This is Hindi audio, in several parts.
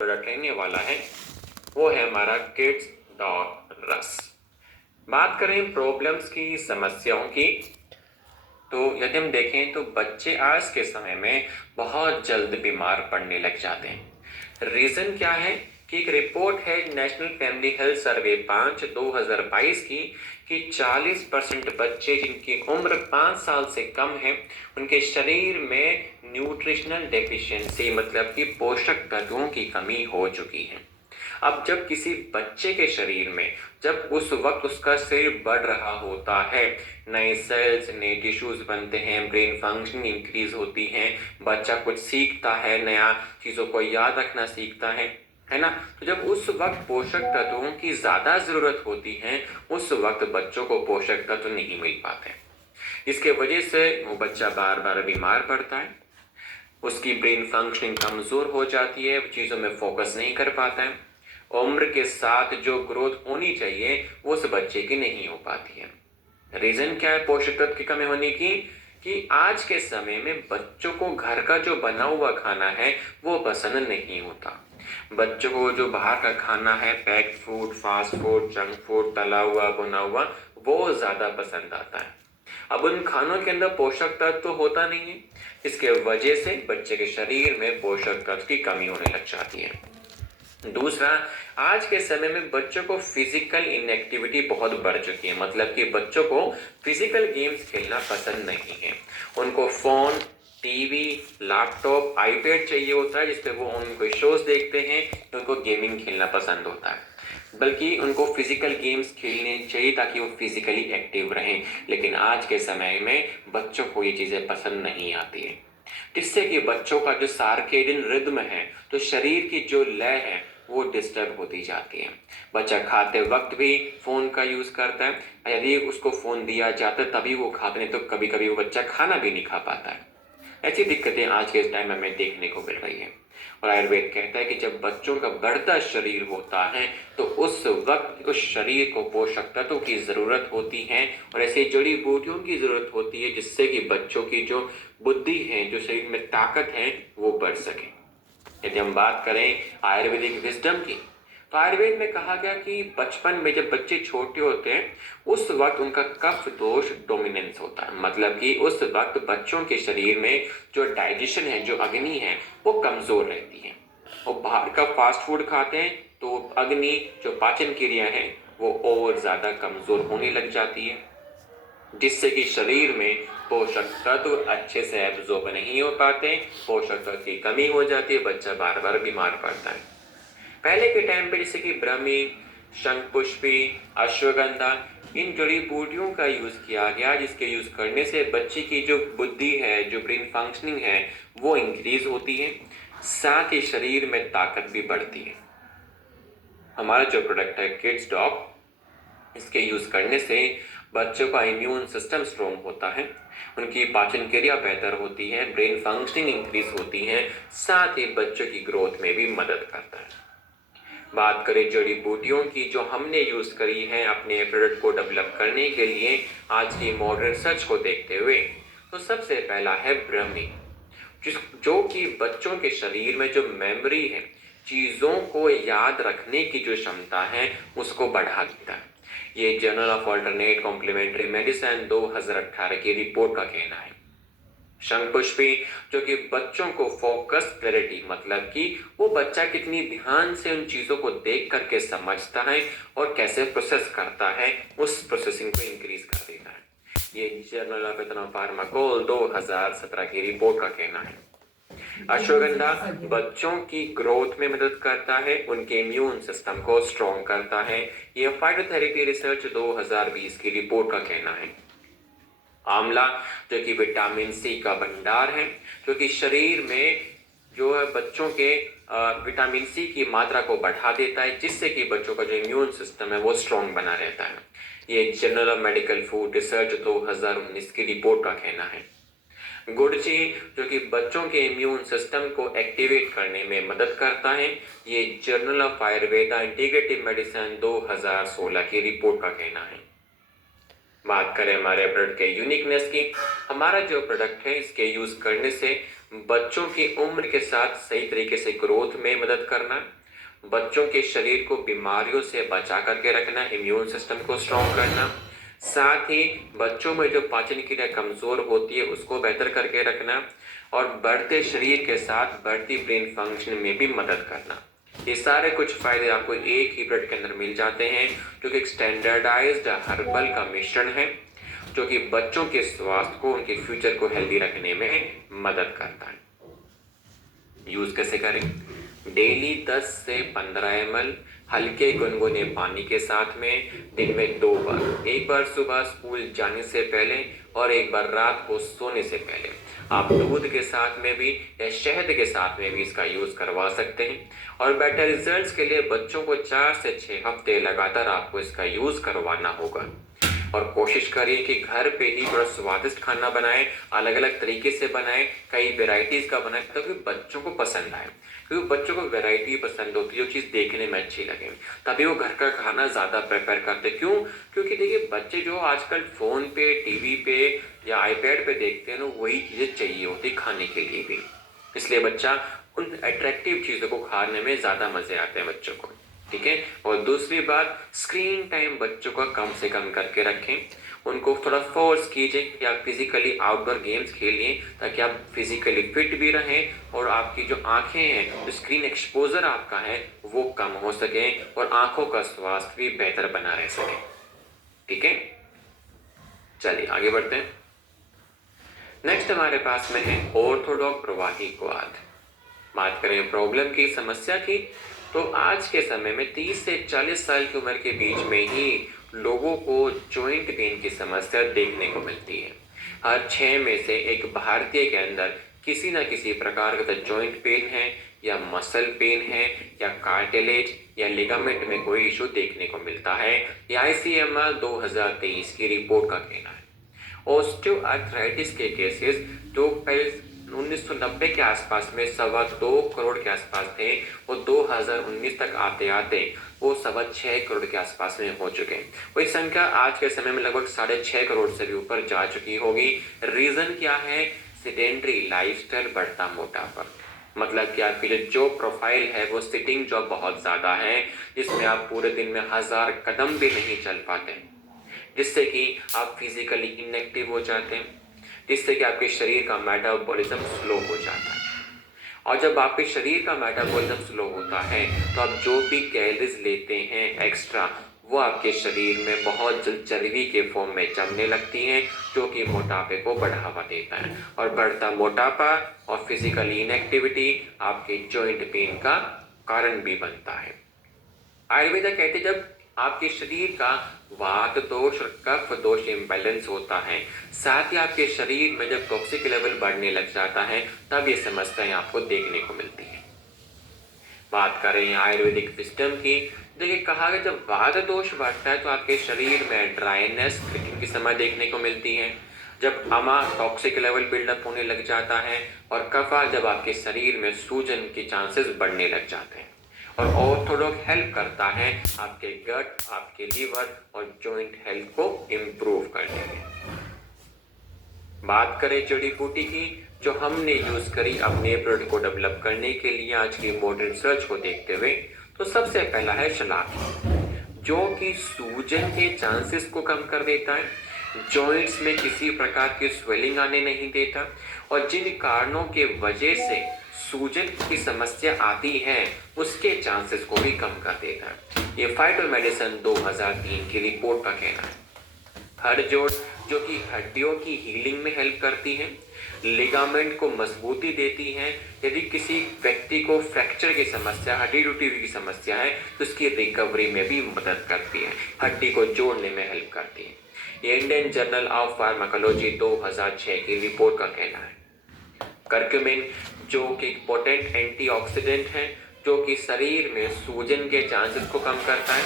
रखने वाला है वो है हमारा किड्स डॉग रस। बात करें प्रॉब्लम्स की, समस्याओं की, तो यदि हम देखें तो बच्चे आज के समय में बहुत जल्द बीमार पड़ने लग जाते हैं। रीजन क्या है कि एक रिपोर्ट है नेशनल फैमिली हेल्थ सर्वे 5/2022 की कि 40% बच्चे जिनकी उम्र 5 साल से कम है उनके शरीर में न्यूट्रिशनल डेफिशिएंसी मतलब कि पोषक तत्वों की कमी हो चुकी है। अब जब किसी बच्चे के शरीर में जब उस वक्त उसका शरीर बढ़ रहा होता है, नए सेल्स नए टिश्यूज बनते हैं, ब्रेन फंक्शनिंग इंक्रीज होती है, बच्चा कुछ सीखता है, नया चीजों को याद रखना सीखता है ना। तो जब उस वक्त पोषक तत्वों की ज्यादा जरूरत होती है उस वक्त बच्चों को पोषक तत्व नहीं मिल पाते। इसके वजह से वो बच्चा बार बार बीमार पड़ता है, उसकी ब्रेन फंक्शनिंग कमजोर हो जाती है, चीजों में फोकस नहीं कर पाता है, उम्र के साथ जो ग्रोथ होनी चाहिए वो उस बच्चे की नहीं हो पाती है। रीजन क्या है पोषक तत्व की कमी होने की कि आज के समय में बच्चों को घर का जो बना हुआ खाना है वो पसंद नहीं होता। बच्चों को जो बाहर का खाना है, packed food, fast food, junk food, तला हुआ भुना हुआ, वो ज्यादा पसंद आता है। अब उन खानों के अंदर पोषक तत्व तो होता नहीं है, इसके वजह से बच्चे के शरीर में पोषक तत्व की कमी होने लग जाती है। दूसरा, आज के समय में बच्चों को फिजिकल इनएक्टिविटी बहुत बढ़ चुकी है, मतलब कि बच्चों को फिजिकल गेम्स खेलना पसंद नहीं है। उनको फोन, टीवी, लैपटॉप, आईपैड चाहिए होता है जिसपे वो उनको शोज देखते हैं, तो उनको गेमिंग खेलना पसंद होता है। बल्कि उनको फिजिकल गेम्स खेलने चाहिए ताकि वो फिजिकली एक्टिव रहें, लेकिन आज के समय में बच्चों को ये चीजें पसंद नहीं आती है, जिससे कि बच्चों का जो सार्केडियन रिदम है, तो शरीर की जो लय है वो डिस्टर्ब होती जाती है। बच्चा खाते वक्त भी फोन का यूज करता है, यदि उसको फोन दिया जाता है तभी वो खाते, नहीं तो कभी कभी वो बच्चा खाना भी नहीं खा पाता है। ऐसी दिक्कतें आज के इस टाइम में हमें देखने को मिल रही है। और आयुर्वेद कहता है कि जब बच्चों का बढ़ता शरीर होता है तो उस वक्त उस शरीर को पोषक तत्वों की जरूरत होती है और ऐसी जड़ी बूटियों की जरूरत होती है जिससे कि बच्चों की जो बुद्धि है, जो शरीर में ताकत है, वो बढ़ सके। यदि हम बात करें आयुर्वेदिक विजडम की, तो आयुर्वेद में कहा गया कि बचपन में जब बच्चे छोटे होते हैं उस वक्त उनका कफ दोष डोमिनेंस होता है, मतलब कि उस वक्त बच्चों के शरीर में जो डाइजेशन है, जो अग्नि है, वो कमजोर रहती है। और बाहर का फास्ट फूड खाते हैं तो अग्नि, जो पाचन क्रिया है, वो और ज्यादा कमजोर होने लग जाती है, जिससे कि शरीर में पोषक तत्व अच्छे से एब्जॉर्ब नहीं हो पाते, पोषक तत्व की कमी हो जाती है, बच्चा बार बार बीमार पड़ता है। पहले के टाइम पे जैसे कि ब्राह्मी, शंखपुष्पी, अश्वगंधा, इन जड़ी बूटियों का यूज किया गया, जिसके यूज करने से बच्चे की जो बुद्धि है, जो ब्रेन फंक्शनिंग है, वो इंक्रीज होती है, साथ ही शरीर में ताकत भी बढ़ती है। हमारा जो प्रोडक्ट है किड्स डॉग, इसके यूज करने से बच्चों का इम्यून सिस्टम स्ट्रोंग होता है, उनकी पाचन क्रिया बेहतर होती है, ब्रेन फंक्शनिंग इंक्रीज होती है, साथ ही बच्चों की ग्रोथ में भी मदद करता है। बात करें जड़ी बूटियों की जो हमने यूज करी है अपने प्रोडक्ट को डेवलप करने के लिए आज की मॉडर्न रिसर्च को देखते हुए, तो सबसे पहला है ब्रह्मी, जो कि बच्चों के शरीर में जो मेमोरी है, चीजों को याद रखने की जो क्षमता है, उसको बढ़ा देता है। ये journal of alternate complementary medicine 2018 की रिपोर्ट का कहना है। शंखपुष्पी, जो कि बच्चों को फोकस क्लैरिटी, मतलब कि वो बच्चा कितनी ध्यान से उन चीजों को देख करके समझता है और कैसे प्रोसेस करता है, उस प्रोसेसिंग को इंक्रीज कर देता है। ये जर्नल ऑफ फार्माकोल 2017 की रिपोर्ट का कहना है। अश्वगंधा बच्चों की ग्रोथ में मदद करता है, उनके इम्यून सिस्टम को स्ट्रॉन्ग करता है, ये फाइटोथेरेपी रिसर्च 2020 की रिपोर्ट का कहना है। आंवला, जो कि विटामिन सी का भंडार है, जो कि शरीर में जो है बच्चों के विटामिन सी की मात्रा को बढ़ा देता है, जिससे कि बच्चों का जो इम्यून सिस्टम है वो स्ट्रॉन्ग बना रहता है। ये journal of medical food research 2019 की रिपोर्ट का कहना है। गुड़ची, जो कि बच्चों के इम्यून सिस्टम को एक्टिवेट करने में मदद करता है, ये journal of Ayurveda integrative medicine 2016 की रिपोर्ट का कहना है। बात करें हमारे प्रोडक्ट के यूनिकनेस की, हमारा जो प्रोडक्ट है इसके यूज करने से बच्चों की उम्र के साथ सही तरीके से ग्रोथ में मदद करना, बच्चों के शरीर को बीमारियों से बचा करके रखना, इम्यून सिस्टम को स्ट्रॉन्ग करना, साथ ही बच्चों में जो पाचन क्रिया कमजोर होती है उसको बेहतर करके रखना और बढ़ते शरीर के साथ बढ़ती ब्रेन फंक्शन में भी मदद करना। ये सारे कुछ फायदे आपको एक ही ब्रेड के अंदर मिल जाते हैं, जो कि एक स्टैंडर्डाइज्ड हर्बल का मिश्रण है, जो कि बच्चों के स्वास्थ्य को, उनके फ्यूचर को हेल्दी रखने में मदद करता है। यूज कैसे करें? डेली 10 से 15 ml हल्के गुनगुने पानी के साथ में दिन में 2 बार, एक बार सुबह स्कूल जाने से पहले और एक बार रात को सोने से पहले। आप दूध के साथ में भी या शहद के साथ में भी इसका यूज करवा सकते हैं और बेटर रिजल्ट्स के लिए बच्चों को 4 से 6 हफ्ते लगातार आपको इसका यूज करवाना होगा। और कोशिश करिए कि घर पे ही थोड़ा स्वादिष्ट खाना बनाएं, अलग अलग तरीके से बनाएं, कई वेराइटीज का बनाएं ताकि बच्चों को पसंद आए, क्योंकि बच्चों को वैरायटी पसंद होती है, जो चीज़ देखने में अच्छी लगे तभी वो घर का खाना ज़्यादा प्रेफर करते। क्यों? क्योंकि देखिए बच्चे जो आजकल फ़ोन पे, टीवी पे या आईपैड पे देखते हैं ना, वही चीज़ें चाहिए होती खाने के लिए भी, इसलिए बच्चा उन अट्रैक्टिव चीज़ों को खाने में ज़्यादा मज़े आते हैं बच्चों को। ठीक है। और दूसरी बात, स्क्रीन टाइम बच्चों का कम से कम करके रखें, उनको थोड़ा फोर्स कीजिए कि आप फिजिकली आउटडोर गेम्स खेलिए ताकि आप फिजिकली फिट भी रहें और आपकी जो आंखें हैं, जो स्क्रीन एक्सपोजर आपका है वो कम हो सके और आंखों का स्वास्थ्य भी बेहतर बना रह सके। ठीक है, चलिए आगे बढ़ते हैं। नेक्स्ट हमारे पास में है ऑर्थोडॉक्स प्रवाहिक वात। बात करें प्रॉब्लम की, समस्या की, तो आज के समय में 30 से 40 साल की उम्र के बीच में ही लोगों को जॉइंट पेन की समस्या देखने को मिलती है। हर 6 में से एक भारतीय के अंदर किसी न किसी प्रकार का जॉइंट पेन है या मसल पेन है या कार्टिलेज या लिगामेंट में कोई इशू देखने को मिलता है। यह ICMR 2023 की रिपोर्ट का कहना है। ऑस्टियोआर्थराइटिस के केसेस जो पहले 1990 के आसपास में 2.25 करोड़ के आसपास थे, वो 2019 तक आते आते वो 6.25 करोड़ के आसपास में हो चुके हैं। वही संख्या आज के समय में लगभग 6.5 करोड़ से भी ऊपर जा चुकी होगी। रीजन क्या है? सेडेंटरी लाइफस्टाइल, बढ़ता मोटापा। मतलब कि आपकी जो जॉब प्रोफाइल है वो सिटिंग जॉब बहुत ज्यादा है, जिसमें आप पूरे दिन में 1000 कदम भी नहीं चल पाते, जिससे कि आप फिजिकली इनएक्टिव हो जाते हैं, जिससे कि आपके शरीर का मेटाबॉलिज्म स्लो हो जाता है। और जब आपके शरीर का मेटाबॉलिज्म स्लो होता है तो आप जो भी कैलोरीज लेते हैं एक्स्ट्रा, वो आपके शरीर में बहुत जल्द चर्बी के फॉर्म में जमने लगती हैं, जो कि मोटापे को बढ़ावा देता है। और बढ़ता मोटापा और फिजिकल इनएक्टिविटी आपके जॉइंट पेन का कारण भी बनता है। आयुर्वेदा कहते जब आपके शरीर का वात दोष और कफ दोष इम्बैलेंस होता है, साथ ही आपके शरीर में जब टॉक्सिक लेवल बढ़ने लग जाता है, तब ये समस्याएं आपको देखने को मिलती है। बात करें आयुर्वेदिक सिस्टम की, देखिए कहा गया जब वात दोष बढ़ता है तो आपके शरीर में ड्राइनेस की समय देखने को मिलती है, जब अमा टॉक्सिक लेवल बिल्डअप होने लग जाता है, और कफा जब आपके शरीर में सूजन के चांसेस बढ़ने लग जाते हैं। और ऑर्थोडॉक्स हेल्प करता है आपके गट, आपके लीवर और जॉइंट हेल्थ को इम्प्रूव करने में। बात करें जड़ी बूटी की, जो हमने यूज करी अपने प्रोडक्ट को डेवलप करने के लिए आज की मॉडर्न रिसर्च को देखते हुए, तो सबसे पहला है शलाकी, जो कि सूजन के चांसेस को कम कर देता है, जॉइंट्स में किसी प्रकार की स्वेलिंग आने नहीं देता, और जिन कारणों के वजह से सूजन की समस्या आती है उसके चांसेस को भी कम कर देता है। ये फाइटोमेडिसिन 2003 की रिपोर्ट का कहना है। हड़जोड़, जो कि हड्डियों की हीलिंग में हेल्प करती है, लिगामेंट को मजबूती देती है। यदि किसी व्यक्ति को फ्रैक्चर की समस्या, हड्डी टूटी हुई की समस्या है, तो उसकी रिकवरी में भी मदद करती है, हड्डी को जोड़ने में हेल्प करती है। ये इंडियन जर्नल ऑफ फार्माकोलॉजी 2006 की रिपोर्ट का कहना है। करक्यूमिन, जो कि पोटेंट एंटीऑक्सीडेंट है, जो कि शरीर में सूजन के चांसेस को कम करता है,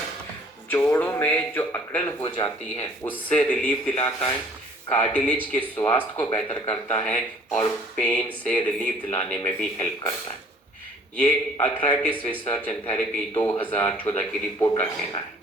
जोड़ों में जो अकड़न हो जाती है उससे रिलीफ दिलाता है, कार्टिलेज के स्वास्थ्य को बेहतर करता है और पेन से रिलीफ दिलाने में भी हेल्प करता है। ये आर्थराइटिस रिसर्च एंड थेरेपी 2014 की रिपोर्ट का कहना है।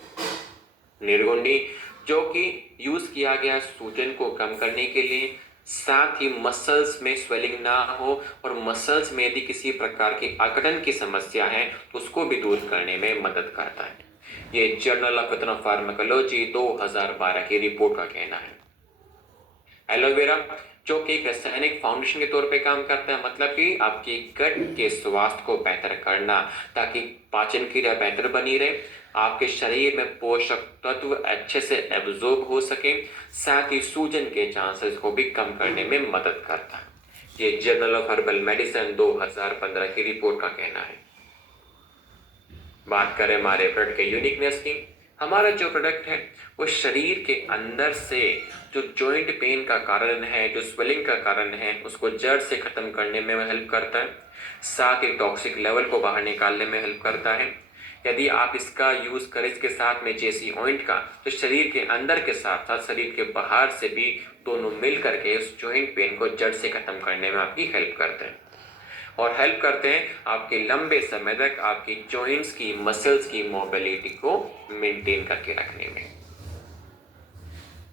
निर्गुंडी, जो कि यूज किया गया सूजन को कम करने के लिए, साथ ही मसल्स में स्वेलिंग ना हो और मसल्स में यदि किसी प्रकार की अकड़न की समस्या है तो उसको भी दूर करने में मदद करता है। ये जर्नल ऑफ फार्माकोलॉजी 2012 की रिपोर्ट का कहना है। एलोवेरा जो कि एक रासायनिक फाउंडेशन के तौर पे काम करता है, मतलब कि आपकी गट के स्वास्थ्य को बेहतर करना ताकि पाचन क्रिया बेहतर बनी रहे, आपके शरीर में पोषक तत्व अच्छे से एब्जॉर्ब हो सके, साथ ही सूजन के चांसेस को भी कम करने में मदद करता है। ये जर्नल ऑफ हर्बल मेडिसिन 2015 की रिपोर्ट का कहना है। बात करें हमारे प्रोडक्ट के यूनिकनेस की, हमारा जो प्रोडक्ट है वो शरीर के अंदर से जो जॉइंट पेन का कारण है, जो स्वेलिंग का कारण है, उसको जड़ से खत्म करने में हेल्प करता है। साथ ही टॉक्सिक लेवल को बाहर निकालने में हेल्प करता है। यदि आप इसका यूज करें इसके साथ में जेसी ऑइंट का, तो शरीर के अंदर के साथ साथ शरीर के बाहर से भी दोनों मिल करके उस जॉइंट पेन को जड़ से खत्म करने में आपकी हेल्प करते हैं और हेल्प करते हैं आपके लंबे समय तक आपकी जॉइंट्स की मसल्स की मोबिलिटी को मेंटेन करके रखने में।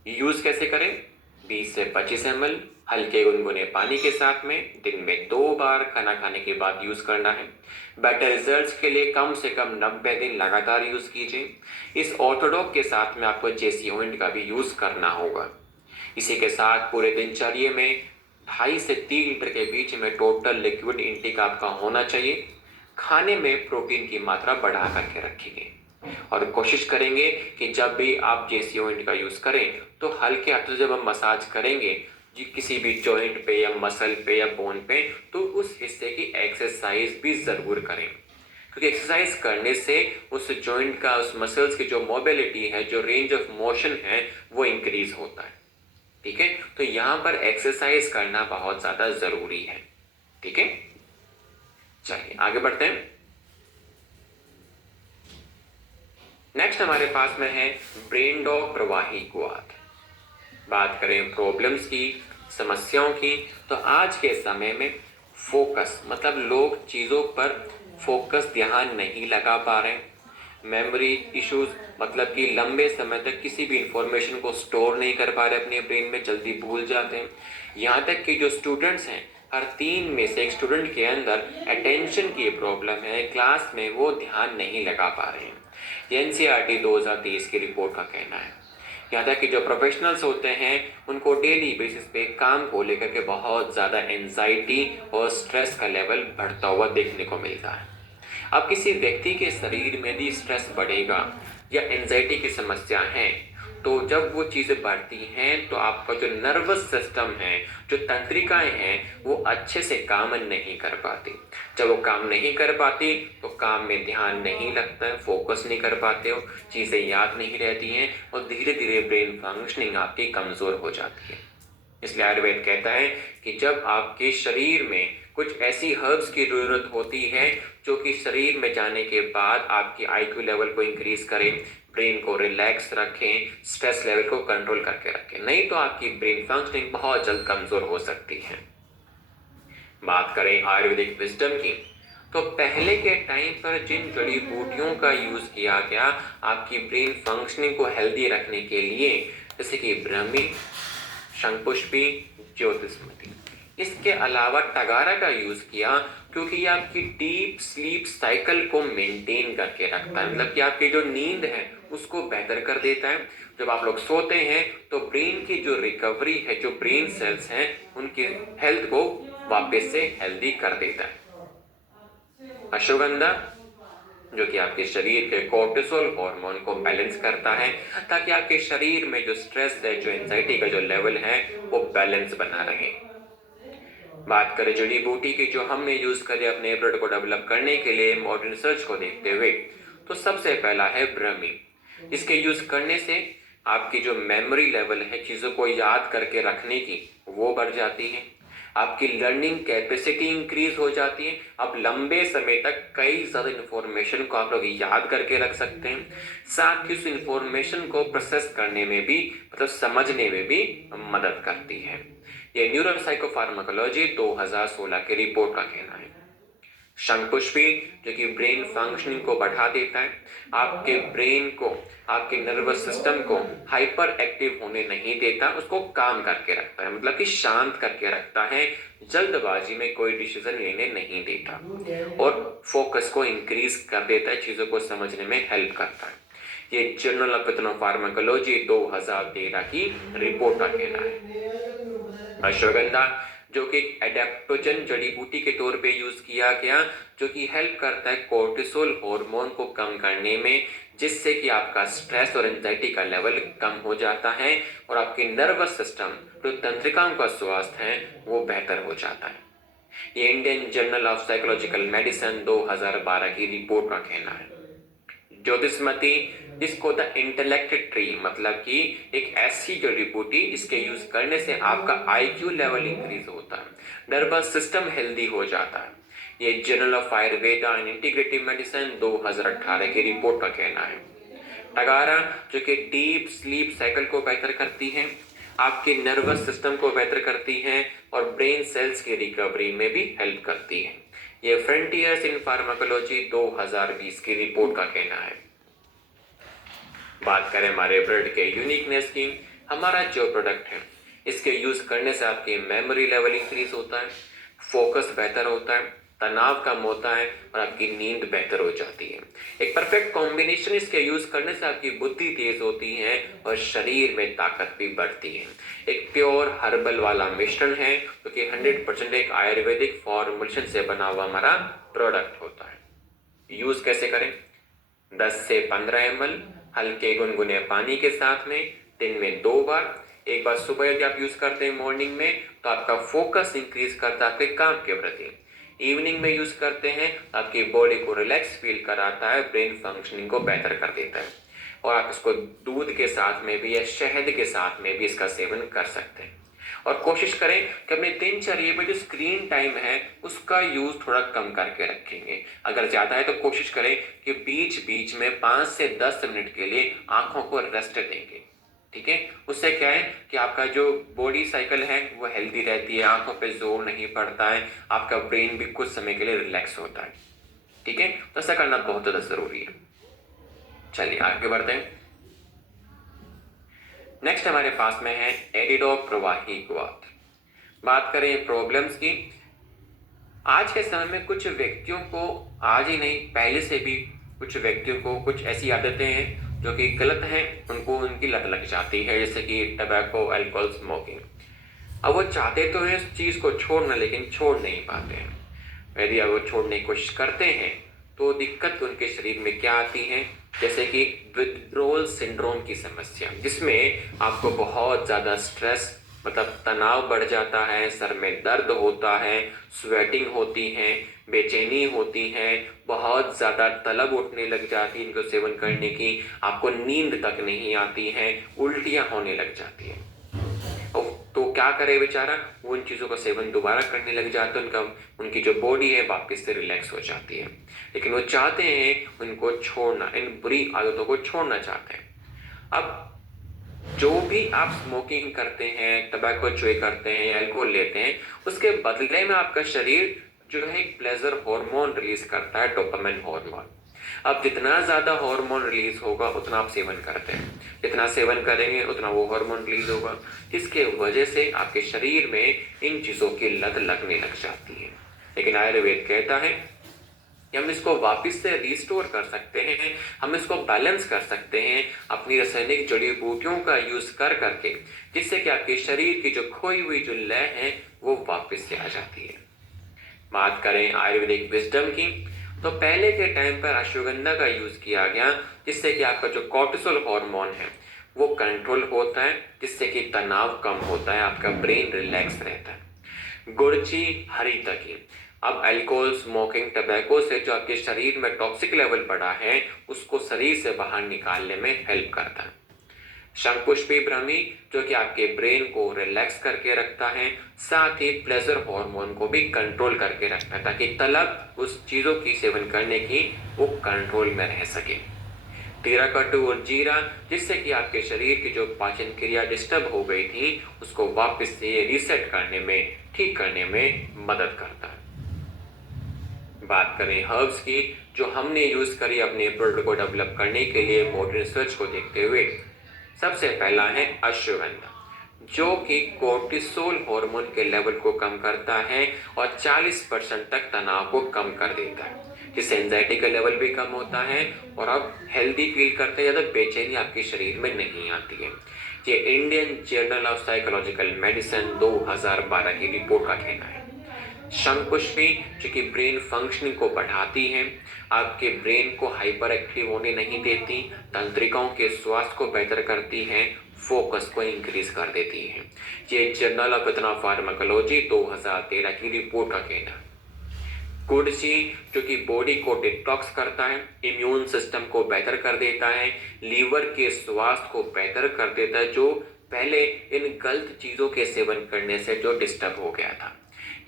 यूज कैसे करें? 20 से 25 ml हल्के गुनगुने पानी के साथ में दिन में 2 बार खाना खाने के बाद यूज करना है। बेटर रिजल्ट्स के लिए कम से कम 90 दिन लगातार यूज कीजिए। इस ऑर्थोडॉक के साथ में आपको जेसी ऑइंट का भी यूज करना होगा। इसी के साथ पूरे दिनचर्या में 2.5 से 3 लीटर के बीच में टोटल लिक्विड इंटेक आपका होना चाहिए। खाने में प्रोटीन की मात्रा बढ़ा करके रखिए और कोशिश करेंगे कि जब भी आप जेसी ऑइंट का यूज करें तो हल्के हाथों से जब हम मसाज करेंगे जी किसी भी जॉइंट पे या मसल पे या बोन पे, तो उस हिस्से की एक्सरसाइज भी जरूर करें, क्योंकि एक्सरसाइज करने से उस जॉइंट का, उस मसल्स की जो मोबिलिटी है, जो रेंज ऑफ मोशन है, वो इंक्रीज होता है। ठीक है, तो यहां पर एक्सरसाइज करना बहुत ज्यादा जरूरी है। ठीक है, चलिए आगे बढ़ते हैं। नेक्स्ट हमारे पास में है ब्रेन डॉग प्रवाही क्वाथ। बात करें प्रॉब्लम्स की, समस्याओं की, तो आज के समय में फोकस, मतलब लोग चीज़ों पर फोकस ध्यान नहीं लगा पा रहे हैं। मेमोरी इश्यूज, मतलब कि लंबे समय तक किसी भी इंफॉर्मेशन को स्टोर नहीं कर पा रहे अपने ब्रेन में, जल्दी भूल जाते हैं। यहाँ तक कि जो स्टूडेंट्स हैं, हर 3 में से एक स्टूडेंट के अंदर अटेंशन की प्रॉब्लम है, क्लास में वो ध्यान नहीं लगा पा रहे हैं। ये एनसीईआरटी 2023 की रिपोर्ट का कहना है। यहाँ तक कि जो प्रोफेशनल्स होते हैं उनको डेली बेसिस पे काम को लेकर के बहुत ज़्यादा एंजाइटी और स्ट्रेस का लेवल बढ़ता हुआ देखने को मिलता है। अब किसी व्यक्ति के शरीर में भी स्ट्रेस बढ़ेगा या एंजाइटी की समस्या है, तो जब वो चीज़ें बढ़ती हैं तो आपका जो नर्वस सिस्टम है, जो तंत्रिकाएं हैं, वो अच्छे से काम नहीं कर पाती। जब वो काम नहीं कर पाती तो काम में ध्यान नहीं लगता है, फोकस नहीं कर पाते हो, चीज़ें याद नहीं रहती हैं और धीरे धीरे ब्रेन फंक्शनिंग आपकी कमज़ोर हो जाती है। इसलिए आयुर्वेद कहता है कि जब आपके शरीर में कुछ ऐसी हर्ब्स की जरूरत होती है जो कि शरीर में जाने के बाद आपकी आईक्यू लेवल को इंक्रीज करें, ब्रेन को रिलैक्स रखें, स्ट्रेस लेवल को कंट्रोल करके रखें, नहीं तो आपकी ब्रेन फंक्शनिंग बहुत जल्द कमजोर हो सकती है। बात करें आयुर्वेदिक विजडम की, तो पहले के टाइम पर जिन जड़ी बूटियों का यूज किया गया आपकी ब्रेन फंक्शनिंग को हेल्दी रखने के लिए, जैसे कि ब्रह्मी, शंखपुष्पी, ज्योतिषमती, इसके अलावा टगारा का यूज किया क्योंकि ये आपकी डीप स्लीप साइकिल को मेंटेन करके रखता है, मतलब कि आपकी जो नींद है उसको बेहतर कर देता है। जब आप लोग सोते हैं तो ब्रेन की जो रिकवरी है, जो ब्रेन सेल्स हैं, उनकी हेल्थ को वापस से हेल्दी कर देता है। अश्वगंधा जो कि आपके शरीर के कोर्टिसोल हार्मोन को बैलेंस करता है ताकि आपके शरीर में जो स्ट्रेस है, जो एंजाइटी का जो लेवल है, वो बैलेंस बना रहे। बात करें जड़ी बूटी की जो हमने यूज करी अपने प्रोडक्ट को डेवलप करने के लिए मॉडर्न रिसर्च को देखते हुए, तो सबसे पहला है ब्रह्मी। इसके यूज करने से आपकी जो मेमोरी लेवल है, चीजों को याद करके रखने की, वो बढ़ जाती है। आपकी लर्निंग कैपेसिटी इंक्रीज हो जाती है। आप लंबे समय तक कई ज्यादा इंफॉर्मेशन को आप लोग याद करके रख सकते हैं। साथ ही उस इंफॉर्मेशन को प्रोसेस करने में भी, मतलब समझने में भी मदद करती है। ये न्यूरोसाइकोफार्माकोलॉजी 2016 की रिपोर्ट का कहना है। शंखपुष्पी जो कि ब्रेन फंक्शनिंग को बढ़ा देता है, आपके ब्रेन को, आपके नर्वस सिस्टम को हाइपर एक्टिव होने नहीं देता, उसको काम करके रखता है, मतलब कि शांत करके रखता है, जल्दबाजी में कोई डिसीजन लेने नहीं देता, और फोकस को इंक्रीज कर देता है, चीजों को समझने में हेल्प करता है। ये जर्नल ऑफ इथनोफार्माकोलॉजी 2013 की रिपोर्ट का कहना है। अश्वगंधा जो कि एडेप्टोजन जड़ी बूटी के तौर पे यूज किया गया, जो कि हेल्प करता है कोर्टिसोल हार्मोन को कम करने में, जिससे कि आपका स्ट्रेस और एंजाइटी का लेवल कम हो जाता है और आपके नर्वस सिस्टम, जो तंत्रिकाओं का स्वास्थ्य है, वो बेहतर हो जाता है। ये Indian journal of psychological medicine 2012 की रिपोर्ट का कहना है। ज्योतिषमती, जिसको द इंटेलेक्ट ट्री, मतलब कि एक ऐसी जड़ी बूटी जिसके यूज करने से आपका आईक्यू लेवल इंक्रीज होता है, नर्वस सिस्टम हेल्दी हो जाता है। ये journal of Ayurveda and integrative medicine 2018 की रिपोर्ट का कहना है। टगारा जो कि डीप स्लीप साइकिल को बेहतर करती है, आपके नर्वस सिस्टम को बेहतर करती है और ब्रेन सेल्स की रिकवरी में भी हेल्प करती है। ये फ्रंटियर्स इन फार्माकोलॉजी 2020 की रिपोर्ट का कहना है। बात करें हमारे ब्लड के यूनिकनेस की, हमारा जो प्रोडक्ट है, इसके यूज करने से आपकी मेमोरी लेवल इंक्रीज होता है, फोकस बेहतर होता है, तनाव कम होता है और आपकी नींद बेहतर हो जाती है। एक परफेक्ट कॉम्बिनेशन, इसके यूज करने से आपकी बुद्धि तेज होती है और शरीर में ताकत भी बढ़ती है। एक प्योर हर्बल वाला मिश्रण है, क्योंकि 100% एक आयुर्वेदिक फॉर्मुलेशन से बना हुआ हमारा प्रोडक्ट होता है। यूज कैसे करें? 10 से 15 ml हल्के गुनगुने पानी के साथ में दिन में 2 बार, एक बार सुबह यदि आप यूज करते हैं मॉर्निंग में, तो आपका फोकस इंक्रीज करता है आपके काम के प्रति। इवनिंग में यूज करते हैं, आपकी बॉडी को रिलैक्स फील कराता है, ब्रेन फंक्शनिंग को बेहतर कर देता है। और आप इसको दूध के साथ में भी या शहद के साथ में भी इसका सेवन कर सकते हैं। और कोशिश करें कि अपने दिनचर्या में जो स्क्रीन टाइम है उसका यूज थोड़ा कम करके रखेंगे। अगर ज्यादा है तो कोशिश करें कि बीच बीच में 5 से 10 मिनट के लिए आंखों को रेस्ट देंगे। ठीक है, उससे क्या है कि आपका जो बॉडी साइकिल है वो हेल्दी रहती है, आंखों पे जोर नहीं पड़ता है, आपका ब्रेन भी कुछ समय के लिए रिलैक्स होता है। ठीक है, तो ऐसा करना बहुत ज्यादा जरूरी है। चलिए आगे बढ़ते हैं। नेक्स्ट हमारे पास में है एडिडो प्रवाही ग्वाथ। बात करें प्रॉब्लम्स की, आज के समय में कुछ व्यक्तियों को, आज ही नहीं पहले से भी कुछ व्यक्तियों को कुछ ऐसी आदतें हैं जो कि गलत हैं, उनको उनकी लत लग जाती है, जैसे कि टबैको, अल्कोहल, स्मोकिंग। अब वो चाहते तो हैं इस चीज को छोड़ना, लेकिन छोड़ नहीं पाते हैं। यदि अब वो छोड़ने की कोशिश करते हैं तो दिक्कत उनके शरीर में क्या आती है, जैसे कि विथड्रॉल सिंड्रोम की समस्या, जिसमें आपको बहुत ज्यादा स्ट्रेस, मतलब तनाव बढ़ जाता है, सर में दर्द होता है, स्वेटिंग होती है, बेचैनी होती है, बहुत ज्यादा तलब उठने लग जाती है इनको सेवन करने की, आपको नींद तक नहीं आती है, उल्टियां होने लग जाती है। तो क्या करे बेचारा, वो उन चीजों का सेवन दोबारा करने लग जाता है, उनकी जो बॉडी है वापस से रिलैक्स हो जाती है। लेकिन वो चाहते हैं उनको छोड़ना, इन बुरी आदतों को छोड़ना चाहते हैं। अब जो भी आप स्मोकिंग करते हैं, टबैको च्युई करते हैं, अल्कोहल लेते हैं, उसके बदले में आपका शरीर जो है एक प्लेजर हार्मोन रिलीज करता है, डोपामिन हार्मोन। अब जितना ज्यादा हार्मोन रिलीज होगा उतना आप सेवन करते हैं, जितना सेवन करेंगे उतना वो हार्मोन रिलीज होगा, इसके वजह से आपके शरीर में इन चीजों की लत लगने लग जाती है। लेकिन आयुर्वेद कहता है कि हम इसको वापस से रिस्टोर कर सकते हैं, हम इसको बैलेंस कर सकते हैं अपनी रासायनिक जड़ी बूटियों का यूज कर करके, जिससे कि आपके शरीर की जो खोई हुई जो लय है वो वापस से आ जाती है। बात करें आयुर्वेदिक विजडम की, तो पहले के टाइम पर अश्वगंधा का यूज किया गया, जिससे कि आपका जो कोर्टिसोल हार्मोन है वो कंट्रोल होता है, जिससे कि तनाव कम होता है, आपका ब्रेन रिलैक्स रहता है। गुड़ची, हरिता की, अब अल्कोहल, स्मोकिंग, टबैको से जो आपके शरीर में टॉक्सिक लेवल बढ़ा है उसको शरीर से बाहर निकालने में हेल्प करता है। शंखपुष्पी ब्रह्मी जो कि आपके ब्रेन को रिलैक्स करके रखता है, साथ ही प्लेजर हार्मोन को भी कंट्रोल करके रखता है, ताकि तलब उस चीजों की सेवन करने की वो कंट्रोल में रह सके। तीराकट्टू और जीरा, जिससे कि आपके शरीर की जो पाचन क्रिया डिस्टर्ब हो गई थी उसको वापस से रीसेट करने में, ठीक करने में मदद करता है। बात करें हर्ब्स की, जो हमने यूज करी अपने प्रोडक्ट को डेवलप करने के लिए मॉडर्न रिसर्च को देखते हुए, सबसे पहला है अश्वगंधा, जो कि कोर्टिसोल हार्मोन के लेवल को कम करता है और 40% तक तनाव को कम कर देता है, जिससे एंजाइटी का लेवल भी कम होता है और आप हेल्दी फील करते हैं, ज़्यादा बेचैनी आपके शरीर में नहीं आती है। ये Indian journal of psychological medicine 2012 की रिपोर्ट का कहना है। शंखपुष्पी, जो कि ब्रेन फंक्शनिंग को बढ़ाती है, आपके ब्रेन को हाइपर एक्टिव होने नहीं देती, तंत्रिकाओं के स्वास्थ्य को बेहतर करती है, फोकस को इंक्रीज कर देती है। ये जर्नल ऑफ फार्माकोलॉजी 2013 की रिपोर्ट का कहना है। गुड़सी, जो कि बॉडी को डिटॉक्स करता है, इम्यून सिस्टम को बेहतर कर देता है, लीवर के स्वास्थ्य को बेहतर कर देता है, जो पहले इन गलत चीजों के सेवन करने से जो डिस्टर्ब हो गया था।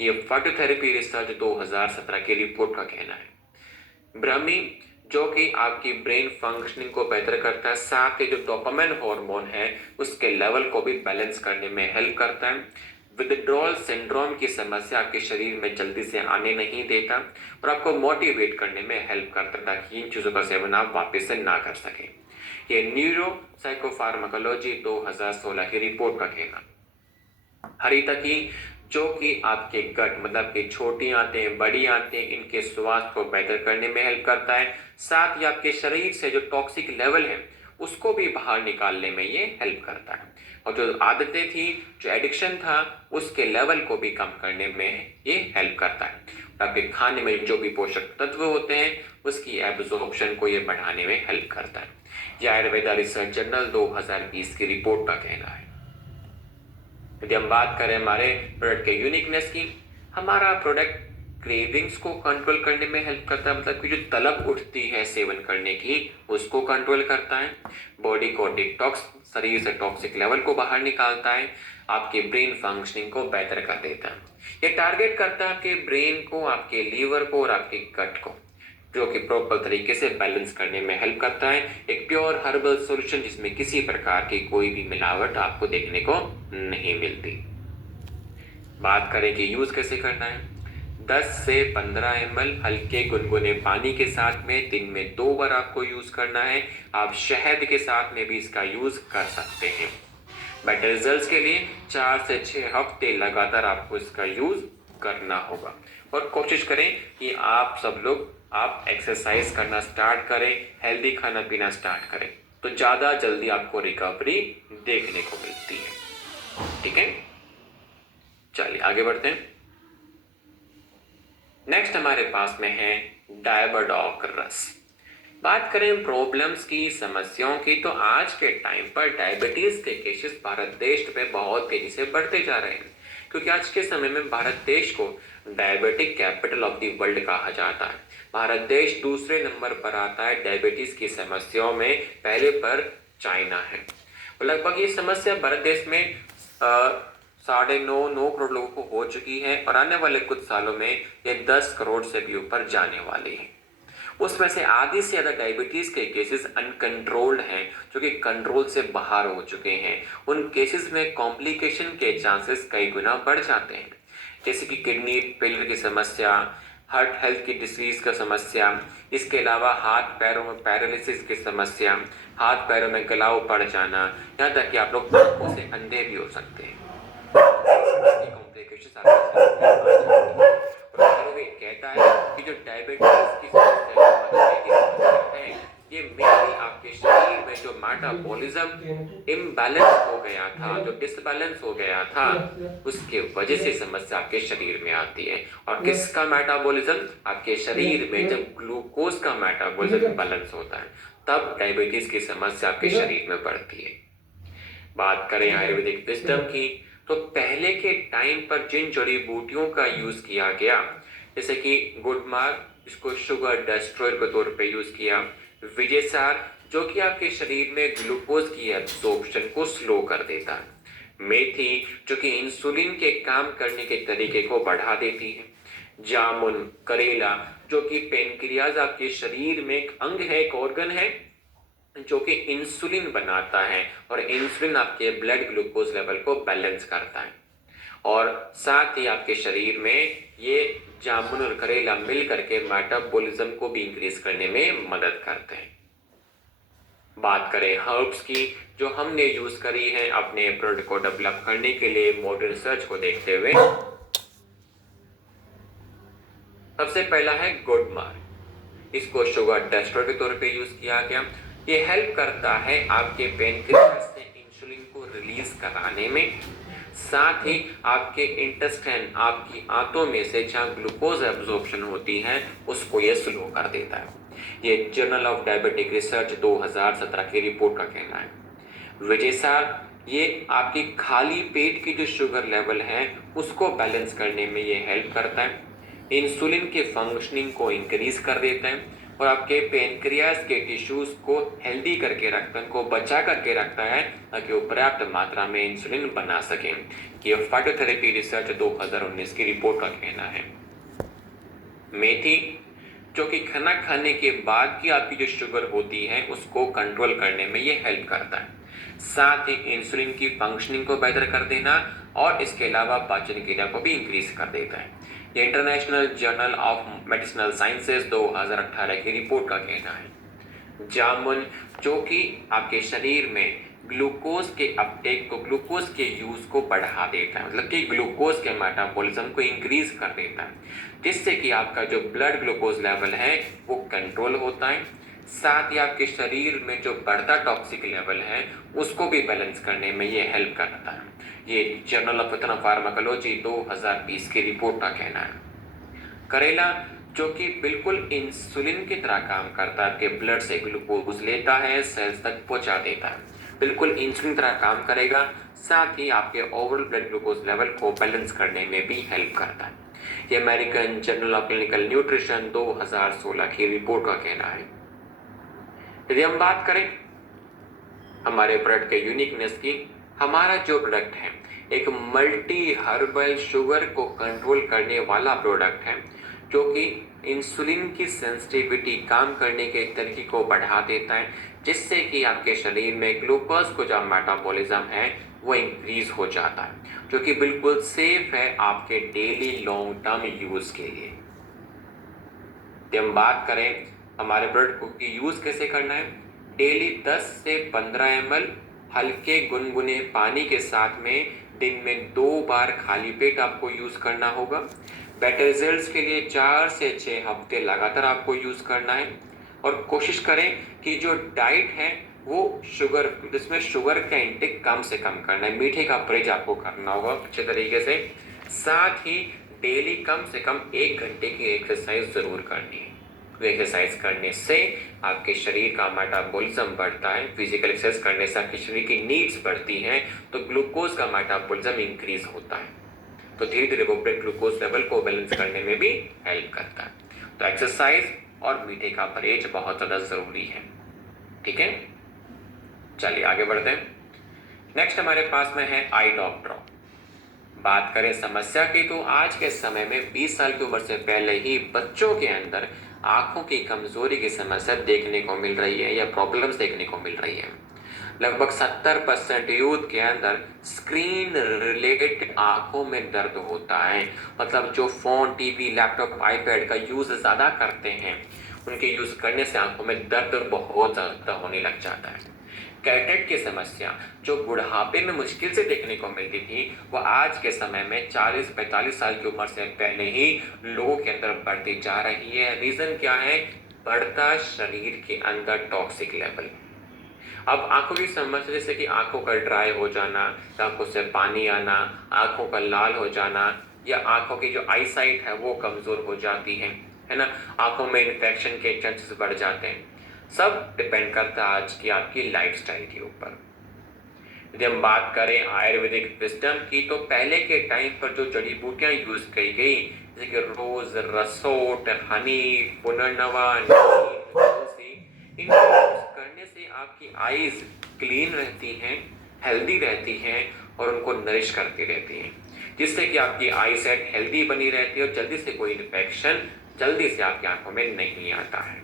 ये फाइटोथेरेपी रिसर्च 2017 की रिपोर्ट का कहना है। ब्राह्मी, जो कि आपकी ब्रेन फंक्शनिंग को बेहतर करता है, साथ ही जो डोपामाइन हार्मोन है उसके लेवल को भी बैलेंस करने में हेल्प करता है। विथड्रॉल सिंड्रोम की समस्या आपके शरीर में जल्दी से आने नहीं देता और आपको मोटिवेट करने में हेल्प करता है, ताकि इन चीजों का सेवन आप वापस से ना कर सकें। ये न्यूरो साइकोफार्माकोलॉजी 2016 की रिपोर्ट का कहना। हरितकी, जो कि आपके गट मतलब कि छोटी आंतें बड़ी आंतें इनके स्वास्थ्य को बेहतर करने में हेल्प करता है, साथ ही आपके शरीर से जो टॉक्सिक लेवल है उसको भी बाहर निकालने में ये हेल्प करता है, और जो आदतें थी, जो एडिक्शन था, उसके लेवल को भी कम करने में ये हेल्प करता है। आपके खाने में जो भी पोषक तत्व होते हैं उसकी एब्जॉर्प्शन को ये बढ़ाने में हेल्प करता है। यह आयुर्वेदा रिसर्च जर्नल 2020 की रिपोर्ट का कहना है। यदि हम बात करें हमारे प्रोडक्ट के यूनिकनेस की, हमारा प्रोडक्ट क्रेविंग्स को कंट्रोल करने में हेल्प करता है, मतलब कि जो तलब उठती है सेवन करने की उसको कंट्रोल करता है, बॉडी को डिटॉक्स, शरीर से टॉक्सिक लेवल को बाहर निकालता है, आपके ब्रेन फंक्शनिंग को बेहतर कर देता है। ये टारगेट करता है आपके ब्रेन को, आपके लीवर को और आपके गट को, जो कि प्रॉपर तरीके से बैलेंस करने में हेल्प करता है। एक प्योर हर्बल सॉल्यूशन जिसमें किसी प्रकार की कोई भी मिलावट आपको देखने को नहीं मिलती। बात करें कि यूज कैसे करना है, 10 से 15 ml हल्के गुनगुने पानी के साथ में दिन में 2 बार आपको यूज करना है। आप शहद के साथ में भी इसका यूज कर सकते हैं। बेटर रिजल्ट्स के लिए 4 से 6 हफ्ते लगातार आपको इसका यूज करना होगा, और कोशिश करें कि आप सब लोग आप एक्सरसाइज करना स्टार्ट करें, हेल्दी खाना पीना स्टार्ट करें, तो ज़्यादा जल्दी आपको रिकवरी देखने को मिलती है। ठीक है, चलिए आगे बढ़ते हैं। नेक्स्ट हमारे पास में है डायबरडॉक रस। बात करें प्रॉब्लम्स की, समस्याओं की, तो आज के टाइम पर डायबिटीज के केसेस भारत देश में बहुत तेजी से बढ़ते जा रहे हैं, क्योंकि आज के समय में भारत देश को diabetic capital of the world कहा जाता है। भारत देश दूसरे नंबर पर आता है डायबिटीज की समस्याओं में, पहले पर चाइना है। लगभग ये समस्या भारत देश में 9.5 करोड़ लोगों को हो चुकी है, और आने वाले कुछ सालों में ये 10 करोड़ से भी ऊपर जाने वाली है। उसमें से आधी से ज्यादा डायबिटीज के केसेस अनकंट्रोल्ड हैं, जो कि कंट्रोल से बाहर हो चुके हैं। उन केसेस में कॉम्प्लिकेशन के चांसेस कई गुना बढ़ जाते हैं, जैसे कि किडनी फेलियर की समस्या, हार्ट हेल्थ की डिसीज का समस्या, इसके अलावा हाथ पैरों में पैरालिसिस की समस्या, हाथ पैरों में गलाव पड़ जाना, यहाँ तक कि आप लोग आंखों से अंधे भी हो सकते हैं। कॉम्प्लिकेशन कहता है कि जो डायबिटीज की समस्या है, ये मेनली आपके शरीर में जो मेटाबॉलिज्म इम्बैलेंस हो गया था, जो डिसबैलेंस हो गया था, उसके वजह से समस्या आपके शरीर में आती है। और किसका मेटाबॉलिज्म? आपके शरीर में जब ग्लूकोज का मेटाबॉलिज्म बैलेंस होता है, तब डायबिटीज की समस्या आपके शरीर में बढ़ती है। बात करें आयुर्वेदिक विजडम की, तो पहले के टाइम पर जिन जड़ी बूटियों का यूज किया गया, जैसे कि गुडमार्ग, इसको शुगर डेस्ट्रॉयर के तौर पे यूज किया, विजयसार, जो कि आपके शरीर में ग्लूकोज की एब्जॉर्प्शन को स्लो कर देता है, मेथी, जो कि इंसुलिन के काम करने के तरीके को बढ़ा देती है, जामुन, करेला, जो कि पेनक्रियाज आपके शरीर में एक अंग है, एक ऑर्गन है, जो कि इंसुलिन बनाता है, और इंसुलिन आपके ब्लड ग्लूकोज लेवल को बैलेंस करता है। और साथ ही आपके शरीर में ये जामुन और करेला मिल करके मेटाबॉलिज्म को भी इंक्रीज करने में मदद करते हैं। बात करें हर्ब्स की, जो हमने यूज करी है अपने प्रोडक्ट को डेवलप करने के लिए मॉडर्न रिसर्च को देखते हुए, सबसे पहला है गुडमार्ग। इसको शुगर टेस्टर के तौर पे यूज किया गया। ये हेल्प करता है आपके पेनक्रियास से इंसुलिन को रिलीज कराने में, साथ ही आपके इंटेस्टाइन, आपकी आंतों में से जहां ग्लूकोज एब्जॉर्प्शन होती है उसको ये स्लो कर देता है। ये जर्नल ऑफ डायबिटिक रिसर्च 2017 की रिपोर्ट का कहना है। वजह से ये आपकी खाली पेट की जो शुगर लेवल है उसको बैलेंस करने में ये हेल्प करता है, इंसुलिन के फंक्शनिंग को इंक्रीज कर देता है और आपके पेनक्रियास के टिश्यूज को हेल्दी करके रखता है, उनको बचा करके रखता है ताकि वो पर्याप्त मात्रा में इंसुलिन बना सकें। ये फाइटोथेरेपी रिसर्च 2019 की रिपोर्ट का कहना है। मेथी, जो कि खाना खाने के बाद की आपकी जो शुगर होती है उसको कंट्रोल करने में ये हेल्प करता है, साथ ही इंसुलिन की फंक्शनिंग को बेहतर कर देना और इसके अलावा पाचन क्रिया को भी इंक्रीज कर देता है। ये international journal of medicinal sciences 2018 की रिपोर्ट का कहना है। जामुन, जो कि आपके शरीर में ग्लूकोज के अपटेक को, ग्लूकोज के यूज को बढ़ा देता है, मतलब कि ग्लूकोज के मेटाबॉलिज्म को इंक्रीज कर देता है, जिससे कि आपका जो ब्लड ग्लूकोज लेवल है वो कंट्रोल होता है, साथ ही आपके शरीर में जो बढ़ता टॉक्सिक लेवल है उसको भी बैलेंस करने में ये हेल्प करता है। ये जर्नल ऑफ फार्माकोलॉजी 2020 की रिपोर्ट का कहना है। करेला, जो कि बिल्कुल इंसुलिन की तरह काम करता है, आपके ब्लड से ग्लूकोज लेता है, सेल्स तक पहुंचा देता है, बिल्कुल इंसुलिन तरह काम करेगा, साथ ही आपके ओवरऑल ब्लड ग्लूकोज लेवल को बैलेंस करने में भी हेल्प करता है। ये American journal of clinical nutrition 2016 की रिपोर्ट का कहना है। यदि हम बात करें हमारे प्रोडक्ट के यूनिकनेस की, हमारा जो प्रोडक्ट है एक मल्टी हर्बल शुगर को कंट्रोल करने वाला प्रोडक्ट है, जो कि इंसुलिन की सेंसिटिविटी काम करने के तरीके को बढ़ा देता है, जिससे कि आपके शरीर में ग्लूकोज को जो मेटाबॉलिज्म है वो इंक्रीज हो जाता है, जो कि बिल्कुल सेफ है आपके डेली लॉन्ग टर्म यूज के लिए। तो हम बात करें हमारे प्रोडक्ट को यूज कैसे करना है, डेली 10 से 15 ml हल्के गुनगुने पानी के साथ में दिन में 2 बार खाली पेट आपको यूज करना होगा। बेटर रिजल्ट्स के लिए 4 से 6 हफ्ते लगातार आपको यूज करना है और कोशिश करें कि जो डाइट है वो शुगर, जिसमें शुगर का इंटेक कम से कम करना है, मीठे का परहेज आपको करना होगा अच्छे तरीके से, साथ ही डेली कम से कम 1 घंटे की एक्सरसाइज जरूर करनी है। एक्सरसाइज करने से आपके शरीर का मेटाबॉलिज्म बढ़ता है, फिजिकल एक्सरसाइज करने से आपके शरीर की नीड्स बढ़ती हैं, तो ग्लूकोज का मेटाबॉलिज्म इंक्रीज होता है, तो धीरे धीरे वो ब्लड ग्लूकोज लेवल को बैलेंस करने में भी हेल्प करता है। तो एक्सरसाइज और मीठे का परहेज बहुत ज्यादा जरूरी है। ठीक है, चलिए आगे बढ़ते हैं। नेक्स्ट हमारे पास में है आई ड्रॉप। बात करें समस्या की, तो आज के समय में 20 साल की उम्र से पहले ही बच्चों के अंदर आंखों की कमजोरी की समस्या देखने को मिल रही है या प्रॉब्लम्स देखने को मिल रही है। लगभग 70% यूथ के अंदर स्क्रीन रिलेटेड आंखों में दर्द होता है, मतलब जो फोन, टीवी, लैपटॉप, आईपैड का यूज ज्यादा करते हैं उनके यूज करने से आंखों में दर्द बहुत ज्यादा होने लग जाता है। कैटरेक्ट की समस्या जो बुढ़ापे में मुश्किल से देखने को मिलती थी, वो आज के समय में 40-45 साल की उम्र से पहले ही लोगों के अंदर बढ़ती जा रही है। रीजन क्या है, बढ़ता शरीर के अंदर टॉक्सिक लेवल। अब आंखों की समस्या जैसे कि आंखों का ड्राई हो जाना, आंखों से पानी आना, आंखों का लाल हो जाना, या आंखों की जो आई साइट है वो कमजोर हो जाती है ना, आंखों में इन्फेक्शन के चांसेस बढ़ जाते हैं। सब डिपेंड करता है आज की आपकी लाइफस्टाइल के ऊपर। यदि हम बात करें आयुर्वेदिक विजडम की, तो पहले के टाइम पर जो जड़ी बूटियां यूज की गई, जैसे कि रोज, रसोट, हनी, पुनर्नवा, तुलसी, इनको यूज करने से आपकी आईज क्लीन रहती हैं, हेल्दी रहती हैं और उनको नरिश करती रहती हैं, जिससे कि आपकी आई सेट हेल्दी बनी रहती है और जल्दी से कोई इन्फेक्शन जल्दी से आपकी आंखों में नहीं आता है।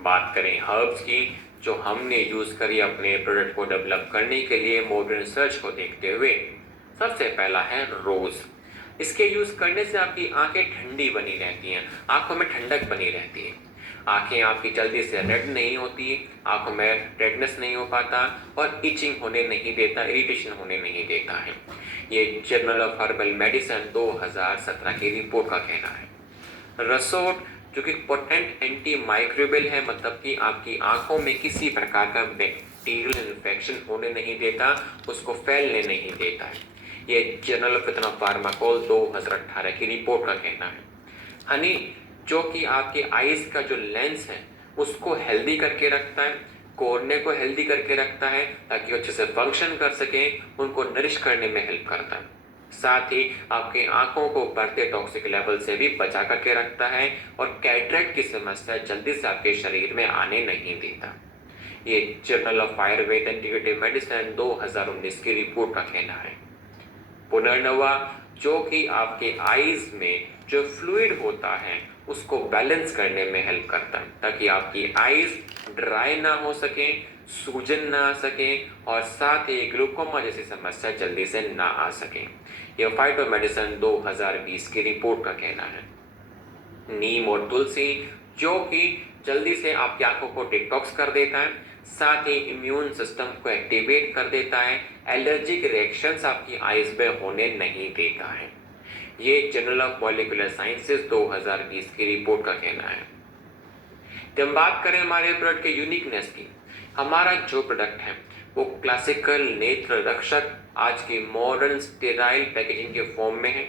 बात करें हर्ब्स की, जो हमने यूज करी अपने प्रोडक्ट को डेवलप करने के लिए मॉडर्न रिसर्च को देखते हुए, सबसे पहला है रोज। इसके यूज करने से आपकी आंखें ठंडी बनी रहती हैं, आंखों में ठंडक बनी रहती है, आंखें आपकी जल्दी से रेड नहीं होती, आंखों में रेडनेस नहीं हो पाता और इचिंग होने नहीं देता, इरिटेशन होने नहीं देता है। ये जर्नल ऑफ हर्बल मेडिसिन 2017 की रिपोर्ट का कहना है। रसोट जो कि पोटेंट एंटी माइक्रोबियल है, मतलब कि आपकी आंखों में किसी प्रकार का बैक्टीरियल इन्फेक्शन होने नहीं देता, उसको फैलने नहीं देता है। ये जर्नल ऑफ फार्माकोल 2018 की रिपोर्ट का कहना है। हनी जो कि आपके आईज का जो लेंस है उसको हेल्दी करके रखता है, कोर्ने को हेल्दी करके रखता है ताकि अच्छे से फंक्शन कर सके, उनको नरिश करने में हेल्प करता है। साथ ही आपके आंखों को बढ़ते टॉक्सिक लेवल से भी बचा करके रखता है और कैटरेक्ट की समस्या जल्दी से आपके शरीर में आने नहीं देता। ये journal of Ayurveda integrative medicine 2019 की रिपोर्ट का कहना है। पुनर्नवा जो कि आपके आईज में जो फ्लूइड होता है उसको बैलेंस करने में हेल्प करता है ताकि आपकी आईज ड्राई ना हो सके, सूजन ना आ सके और साथ ही ग्लूकोमा जैसी समस्या जल्दी से ना आ सके। यह फाइटो मेडिसिन 2020 की रिपोर्ट का कहना है। नीम और तुलसी जो कि जल्दी से आपकी आंखों को डिटॉक्स कर देता है, साथ ही इम्यून सिस्टम को एक्टिवेट कर देता है, एलर्जिक रिएक्शंस आपकी आईज में होने नहीं देता है। ये जर्नल ऑफ मॉलिक्यूलर साइंसेस 2020 की रिपोर्ट का कहना है। जब हम बात करें हमारे प्रोडक्ट के यूनिकनेस की, हमारा जो प्रोडक्ट है वो क्लासिकल नेत्र रक्षक आज की मॉडर्न स्टेराइल पैकेजिंग के फॉर्म में है,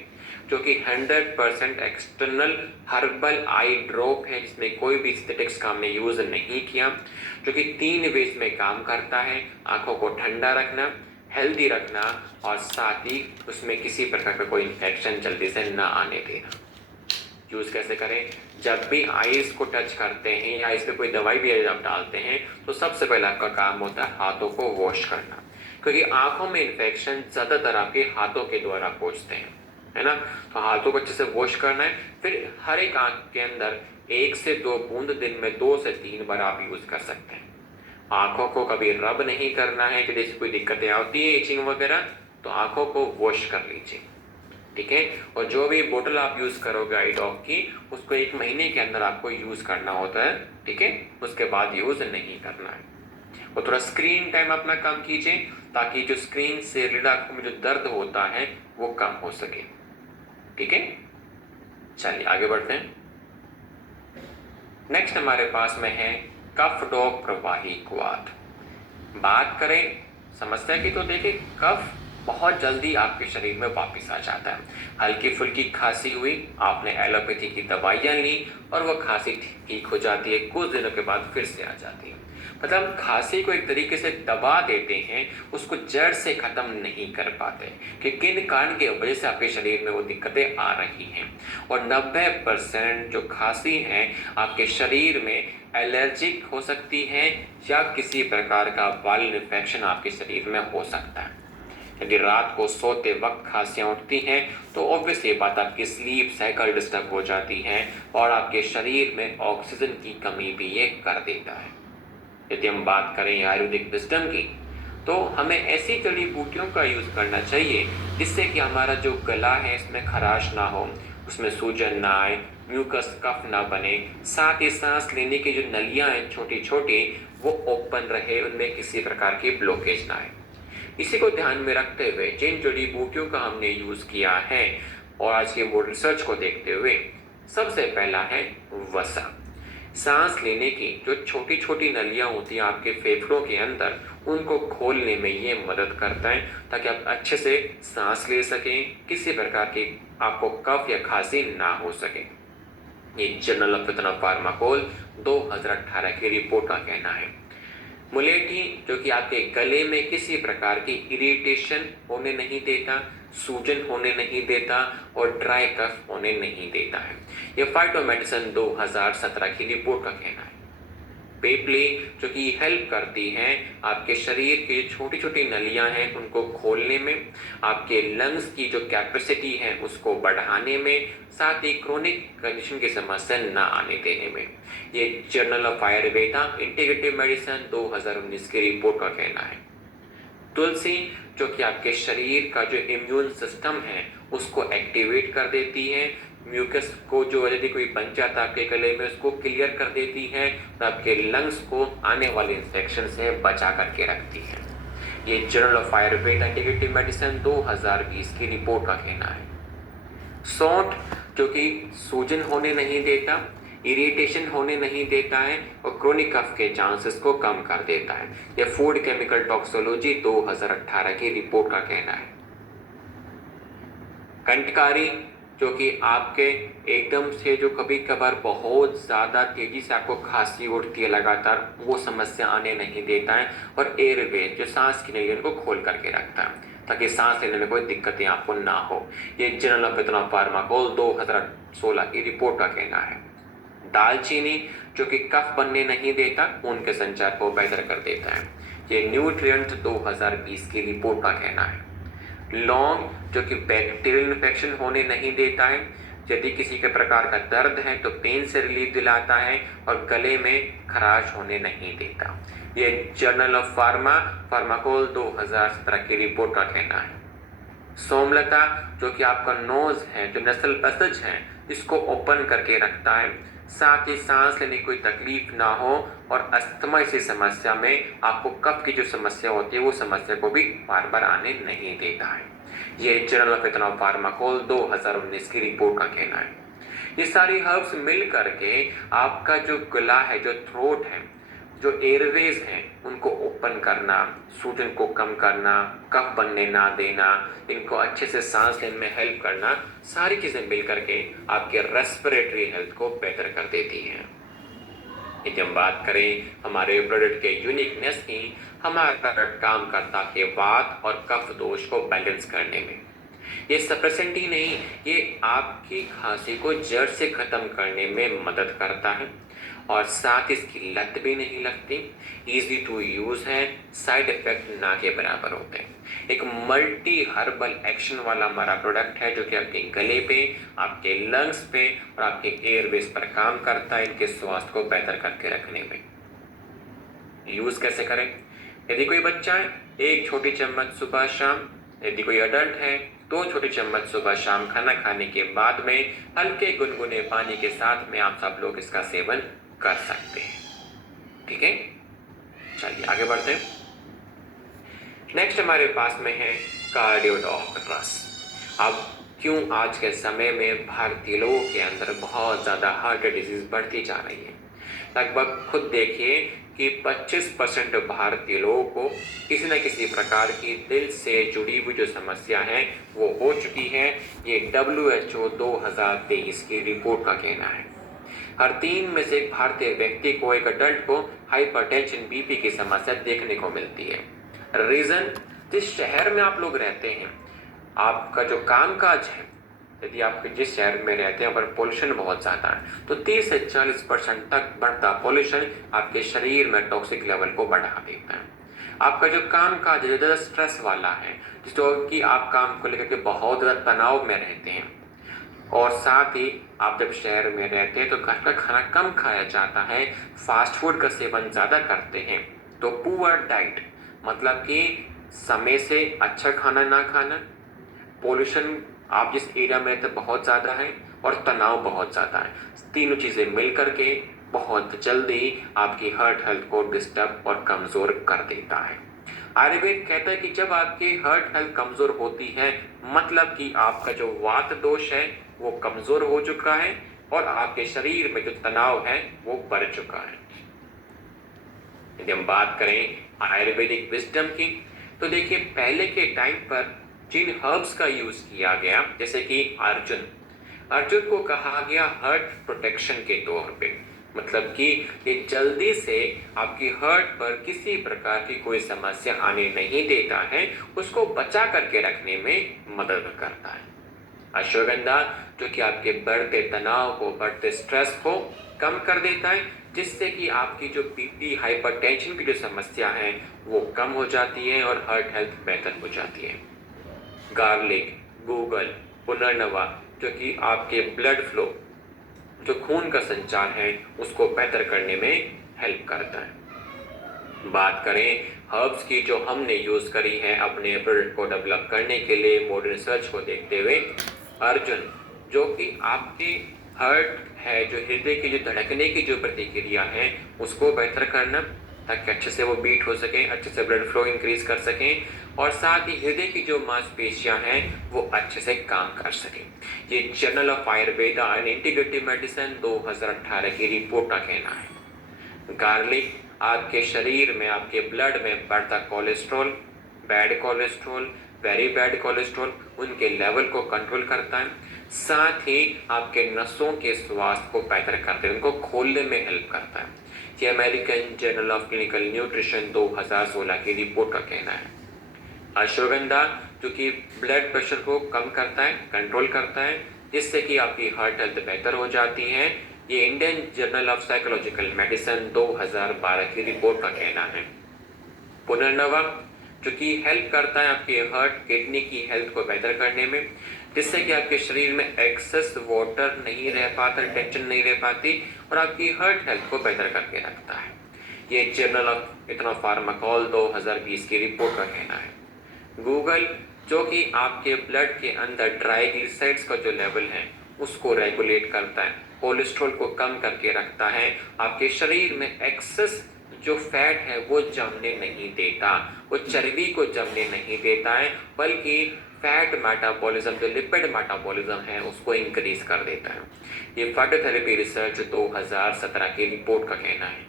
जो कि 100% एक्सटर्नल हर्बल आई ड्रॉप है जिसमें कोई भी सिंथेटिक्स का हमने यूज नहीं किया, जो कि 3 वेज में काम करता है, आंखों को ठंडा रखना, हेल्दी रखना और साथ ही उसमें किसी प्रकार का कोई इन्फेक्शन जल्दी से ना आने देना। यूज कैसे करें? जब भी आईज को टच करते हैं या आईज पे कोई दवाई भी आप डालते हैं तो सबसे पहले आपका काम होता है हाथों को वॉश करना, क्योंकि आंखों में इन्फेक्शन ज्यादातर आपके हाथों के द्वारा पहुंचते हैं, है ना। तो हाथों को अच्छे से वॉश करना है। फिर हर एक आंख के अंदर 1 से 2 बूंद दिन में 2 से 3 बार आप यूज कर सकते हैं। आंखों को कभी रब नहीं करना है कि जैसे कोई दिक्कतें आती है इचिंग वगैरह, तो आंखों को वॉश कर लीजिए, ठीक है। और जो भी बोतल आप यूज करोगे आई ड्रॉप की, उसको 1 महीने के अंदर आपको यूज करना होता है, ठीक है। उसके बाद यूज नहीं करना है। और थोड़ा स्क्रीन टाइम अपना कम कीजिए ताकि जो स्क्रीन से रिलेटेड आंखों में जो दर्द होता है वो कम हो सके, ठीक है। चलिए आगे बढ़ते हैं। नेक्स्ट हमारे पास में है कफ डॉग प्रवाही क्वाथ। बात करें समस्या की तो देखिए, कफ बहुत जल्दी आपके शरीर में वापस आ जाता है। हल्की फुल्की खांसी हुई, आपने एलोपैथी की दवाइयां ली और वो खांसी ठीक हो जाती है, कुछ दिनों के बाद फिर से आ जाती है। मतलब खांसी को एक तरीके से दबा देते हैं, उसको जड़ से खत्म नहीं कर पाते कि किन कारण की वजह से आपके शरीर में वो दिक्कतें आ रही हैं। और 90% जो खांसी है आपके शरीर में एलर्जिक हो सकती है या किसी प्रकार का वायरल इन्फेक्शन आपके शरीर में हो सकता है। यदि रात को सोते वक्त खांसियां उठती हैं तो ऑब्वियस ये बात आपकी स्लीप साइकिल डिस्टर्ब हो जाती है और आपके शरीर में ऑक्सीजन की कमी भी ये कर देता है। यदि हम बात करें आयुर्वेदिक विजडम की, तो हमें ऐसी जड़ी बूटियों का यूज करना चाहिए जिससे कि हमारा जो गला है इसमें खराश ना हो, उसमें सूजन ना आए, म्यूकस कफ ना बने, साथ ही सांस लेने की जो नलियां हैं छोटी छोटी वो ओपन रहे, उनमें किसी प्रकार की ब्लॉकेज ना आए। इसी को ध्यान में रखते हुए जिन जड़ी बूटियों का हमने यूज किया है और आज के मॉडर्न रिसर्च को देखते हुए, सबसे पहला है वसा। सांस लेने की जो छोटी छोटी नलियां होती हैं आपके फेफड़ों के अंदर, उनको खोलने में ये मदद करता है ताकि आप अच्छे से सांस ले सकें, किसी प्रकार की आपको कफ या खांसी ना हो सके। ये जर्नल ऑफ फार्माकोल 2018 की रिपोर्ट का कहना है। मुलेठी जो कि आपके गले में किसी प्रकार की इरिटेशन होने नहीं देता, सूजन होने नहीं देता और ड्राई कफ होने नहीं देता है। यह फाइटो मेडिसिन 2017 की रिपोर्ट का कहना है। पेपली जो कि हेल्प करती हैं आपके शरीर की छोटी छोटी नलियां हैं उनको खोलने में, आपके लंग्स की जो कैपेसिटी है उसको बढ़ाने में, साथ ही क्रोनिक कंडीशन की समस्या ना आने देने में। ये journal of Ayurveda integrative medicine 2019 की रिपोर्ट का कहना है। तुलसी जो कि आपके शरीर का जो इम्यून सिस्टम है उसको एक्टिवेट कर देती है, म्यूकस को जो यदि कोई बन जाता है आपके गले में उसको क्लियर कर देती है और आपके लंग्स को आने वाले इन्फेक्शन से बचा करके रखती है। ये journal of Ayurveda integrative medicine 2020 की रिपोर्ट का कहना है। सौंठ जो कि सूजन होने नहीं देता, इरिटेशन होने नहीं देता है और क्रोनिक कफ के चांसेस को कम कर देता है। यह फूड केमिकल टॉक्सोलॉजी 2018 की रिपोर्ट का कहना है। कंटकारी जो कि आपके एकदम से जो कभी कभार बहुत ज़्यादा तेजी से आपको खांसी उठती है लगातार, वो समस्या आने नहीं देता है। और एयरवे जो सांस की नलियों को खोल करके रखता है ताकि सांस लेने में कोई दिक्कतें आपको ना हो। ये जर्नल ऑफ इथेनॉल फार्माकोल 2016 की रिपोर्ट का कहना है। दालचीनी जो कि कफ बनने नहीं देता, खून के संचार को बेहतर कर देता है। ये न्यूट्रिएंट 2020 की रिपोर्ट का कहना है। लौंग जो कि बैक्टीरियल इन्फेक्शन होने नहीं देता है, यदि किसी के प्रकार का दर्द है तो पेन से रिलीफ दिलाता है और गले में खराश होने नहीं देता। ये जर्नल ऑफ फार्माकोल 2017 की रिपोर्ट का कहना है। सोमलता जो कि आपका नोज है, जो नसल पैसेज है, इसको ओपन करके रखता है, साथ ही सांस लेने की कोई तकलीफ ना हो और अस्थमा इसी समस्या में आपको कफ की जो समस्या होती है वो समस्या को भी बार बार आने नहीं देता है। ये जर्नल ऑफ इथेनॉल फार्माकोल 2019 की रिपोर्ट का कहना है। ये सारी हर्ब्स मिल करके आपका जो गला है, जो थ्रोट है, जो एयरवेज हैं उनको ओपन करना, सूजन को कम करना, कफ बनने ना देना, इनको अच्छे से सांस लेने में हेल्प करना, सारी चीज़ें मिल करके आपके रेस्पिरेटरी हेल्थ को बेहतर कर देती हैं। यदि हम बात करें हमारे प्रोडक्ट के यूनिकनेस की, हमारा प्रोडक्ट काम करता है वात और कफ दोष को बैलेंस करने में। ये सप्रेसेंट ही नहीं, ये आपकी खांसी को जड़ से खत्म करने में मदद करता है और साथ इसकी लत भी नहीं लगती, इजी टू यूज है, साइड इफेक्ट ना के बराबर होते हैं। एक मल्टी हर्बल एक्शन वाला हमारा प्रोडक्ट है जो कि आपके गले पे, आपके लंग्स पे और आपके एयरवेज पर काम करता है, इनके स्वास्थ्य को बेहतर करके रखने में। यूज कैसे करें? यदि कोई बच्चा है 1 छोटी चम्मच सुबह शाम, यदि कोई अडल्ट है 2 छोटी चम्मच सुबह शाम खाना खाने के बाद में हल्के गुनगुने पानी के साथ में आप सब लोग इसका सेवन कर सकते हैं। ठीक है, चलिए आगे बढ़ते हैं। नेक्स्ट हमारे पास में है कार्डियोडॉक रस। अब क्यों आज के समय में भारतीय लोगों के अंदर बहुत ज़्यादा हार्ट डिजीज बढ़ती जा रही है? लगभग खुद देखिए कि 25% भारतीय लोगों को किसी न किसी प्रकार की दिल से जुड़ी हुई जो समस्या है वो हो चुकी है। ये WHO 2023 की रिपोर्ट का कहना है। हर 3 में से एक भारतीय व्यक्ति को, एक अडल्ट को हाइपरटेंशन बीपी की समस्या देखने को मिलती है। रीजन, जिस शहर में आप लोग रहते हैं, आपका जो कामकाज है, यदि आप जिस शहर में रहते हैं पर पोल्यूशन बहुत ज़्यादा है तो 30 से 40% तक बढ़ता पोल्यूशन आपके शरीर में टॉक्सिक लेवल को बढ़ा देता है। आपका जो कामकाज ज़्यादा स्ट्रेस वाला है, जिसको कि आप काम को लेकर के बहुत ज़्यादा तनाव में रहते हैं और साथ ही आप जब शहर में रहते हैं तो घर का खाना कम खाया जाता है, फास्ट फूड का सेवन ज़्यादा करते हैं, तो पुअर डाइट मतलब कि समय से अच्छा खाना ना खाना, पोल्यूशन आप जिस एरिया में रहते बहुत ज़्यादा है और तनाव बहुत ज़्यादा है, तीनों चीज़ें मिल करके बहुत जल्दी आपकी हार्ट हेल्थ को डिस्टर्ब और कमज़ोर कर देता है। आयुर्वेद कहता है कि जब आपकी हार्ट हेल्थ कमज़ोर होती है मतलब कि आपका जो वात दोष है वो कमज़ोर हो चुका है और आपके शरीर में जो तनाव है वो बढ़ चुका है। यदि हम बात करें आयुर्वेदिक विजडम की तो देखिए पहले के टाइम पर जिन हर्ब्स का यूज किया गया, जैसे कि अर्जुन को कहा गया हार्ट प्रोटेक्शन के तौर पे, मतलब कि ये जल्दी से आपकी हार्ट पर किसी प्रकार की कोई समस्या आने नहीं देता है, उसको बचा करके रखने में मदद करता है। अश्वगंधा जो कि आपके बढ़ते तनाव को, बढ़ते स्ट्रेस को कम कर देता है, जिससे कि आपकी जो बीपी, हाइपरटेंशन की जो समस्या है वो कम हो जाती है और हार्ट हेल्थ बेहतर हो जाती है। गार्लिक, गूगल, पुनर्नवा जो कि आपके ब्लड फ्लो, जो खून का संचार है उसको बेहतर करने में हेल्प करता है। बात करें हर्ब्स की जो हमने यूज करी है अपने प्रोडक्ट को डेवलप करने के लिए मॉडर्न रिसर्च को देखते हुए, अर्जुन, जो कि आपके हार्ट है, जो हृदय की जो धड़कने की जो प्रतिक्रिया है उसको बेहतर करना, ताकि अच्छे से वो बीट हो सके, अच्छे से ब्लड फ्लो इंक्रीज कर सकें, और साथ ही हृदय की जो मांसपेशियां हैं वो अच्छे से काम कर सकें। ये journal of Ayurveda and integrative medicine 2018 की रिपोर्ट का कहना है। गार्लिक आपके शरीर में, आपके ब्लड में बढ़ता cholesterol, bad cholesterol, very bad cholesterol, उनके लेवल को कंट्रोल करता है। साथ ही आपके नसों के स्वास्थ्य को बेहतर करते हैं, उनको खोलने में हेल्प करता है। ये American journal of clinical nutrition 2016 की रिपोर्ट का कहना है। अश्वगंधा जो कि ब्लड प्रेशर को कम करता है, कंट्रोल करता है, जिससे कि आपकी हार्ट हेल्थ बेहतर हो जाती है। ये Indian journal of psychological medicine 2012 की रिपोर्ट का कहना है। पुनर्नवा जो कि हेल्प करता है आपके हार्ट किडनी की हेल्थ को बेहतर करने में, जिससे कि आपके शरीर में एक्सेस वाटर नहीं रह पाता, टेंशन नहीं रह पाती, और आपकी हार्ट हेल्थ को बेहतर करके रखता है। ये जर्नल ऑफ इथनोफार्माकोल 2020 की रिपोर्ट का कहना है। गूगल जो कि आपके ब्लड के अंदर ट्राइग्लिसराइड्स का जो लेवल है उसको रेगुलेट करता है, कोलेस्ट्रॉल को कम करके रखता है, आपके शरीर में एक्सेस जो फैट है वो जमने नहीं देता, वो चर्बी को जमने नहीं देता है, बल्कि फैट मेटाबॉलिज्म, जो लिपिड मेटाबॉलिज्म है उसको इंक्रीज कर देता है। ये फाइटोथेरेपी रिसर्च 2017 की रिपोर्ट का कहना है।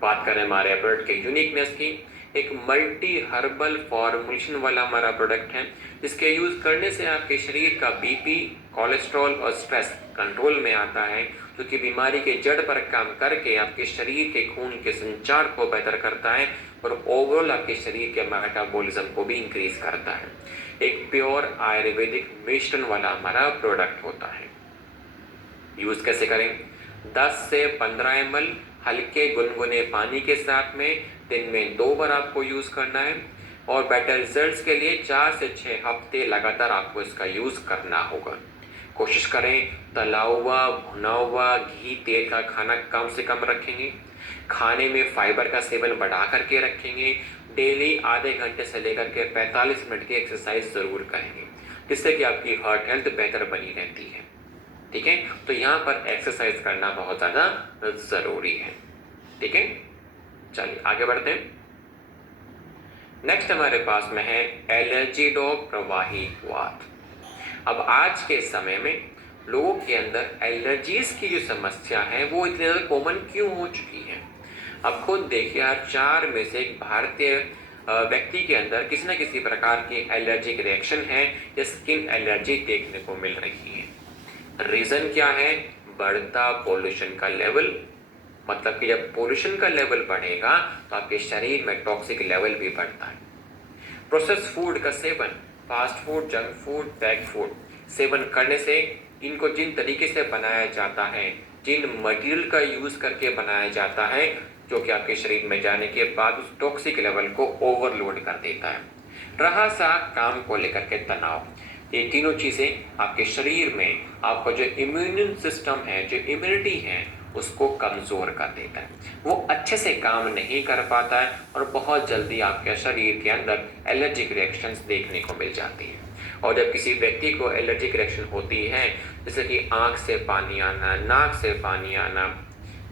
बात करें हमारे प्रोडक्ट के यूनिकनेस की, एक मल्टी हर्बल फॉर्मुलेशन वाला हमारा प्रोडक्ट है, जिसके यूज करने से आपके शरीर का बीपी, कोलेस्ट्रॉल और स्ट्रेस कंट्रोल में आता है, जो कि बीमारी के जड़ पर काम करके आपके शरीर के खून के संचार को बेहतर करता है और ओवरऑल आपके शरीर के मेटाबॉलिज्म को भी इंक्रीज करता है। एक प्योर आयुर्वेदिक मिश्रण वाला हमारा प्रोडक्ट होता है। यूज कैसे करें? 10 से 15 ml हल्के गुनगुने पानी के साथ में दिन में 2 बार आपको यूज करना है, और बेटर रिजल्ट्स के लिए 4 से 6 हफ्ते लगातार आपको इसका यूज करना होगा। कोशिश करें तला हुआ, भुना हुआ, घी तेल का खाना कम से कम रखेंगे, खाने में फाइबर का सेवन बढ़ा करके रखेंगे, डेली आधे घंटे से लेकर के 45 मिनट की एक्सरसाइज जरूर करेंगे, जिससे कि आपकी हार्ट हेल्थ बेहतर बनी रहती है। ठीक है, तो यहाँ पर एक्सरसाइज करना बहुत ज़्यादा ज़रूरी है। ठीक है, चलिए आगे बढ़ते हैं। नेक्स्ट हमारे पास में है एलर्जी डॉग प्रवाही वात। अब आज के समय में लोगों के अंदर एलर्जीज की जो समस्या है वो इतनी ज़्यादा कॉमन क्यों हो चुकी है? अब खुद देखिए, हर 4 में से एक भारतीय व्यक्ति के अंदर किसी न किसी प्रकार की एलर्जिक रिएक्शन है या स्किन एलर्जी देखने को मिल रही है। रीजन क्या है? बढ़ता पोल्यूशन का लेवल, मतलब कि जब पोल्यूशन का लेवल बढ़ेगा तो आपके शरीर में टॉक्सिक लेवल भी बढ़ता है। प्रोसेस फूड का seven, fast food, junk food, pack food seven करने से, इनको जिन तरीके से बनाया जाता है, जिन मटेरियल का यूज करके बनाया जाता है, जो कि आपके शरीर में जाने के बाद उस टॉक्सिक लेवल को ओवरलोड कर देता है। रहा सा काम को लेकर के तनाव, ये तीनों चीजें आपके शरीर में आपका जो इम्यून सिस्टम है, जो इम्यूनिटी है, उसको कमजोर कर देता है। वो अच्छे से काम नहीं कर पाता है और बहुत जल्दी आपके शरीर के अंदर एलर्जिक रिएक्शंस देखने को मिल जाती है। और जब किसी व्यक्ति को एलर्जिक रिएक्शन होती है, जैसे कि आंख से पानी आना, नाक से पानी आना,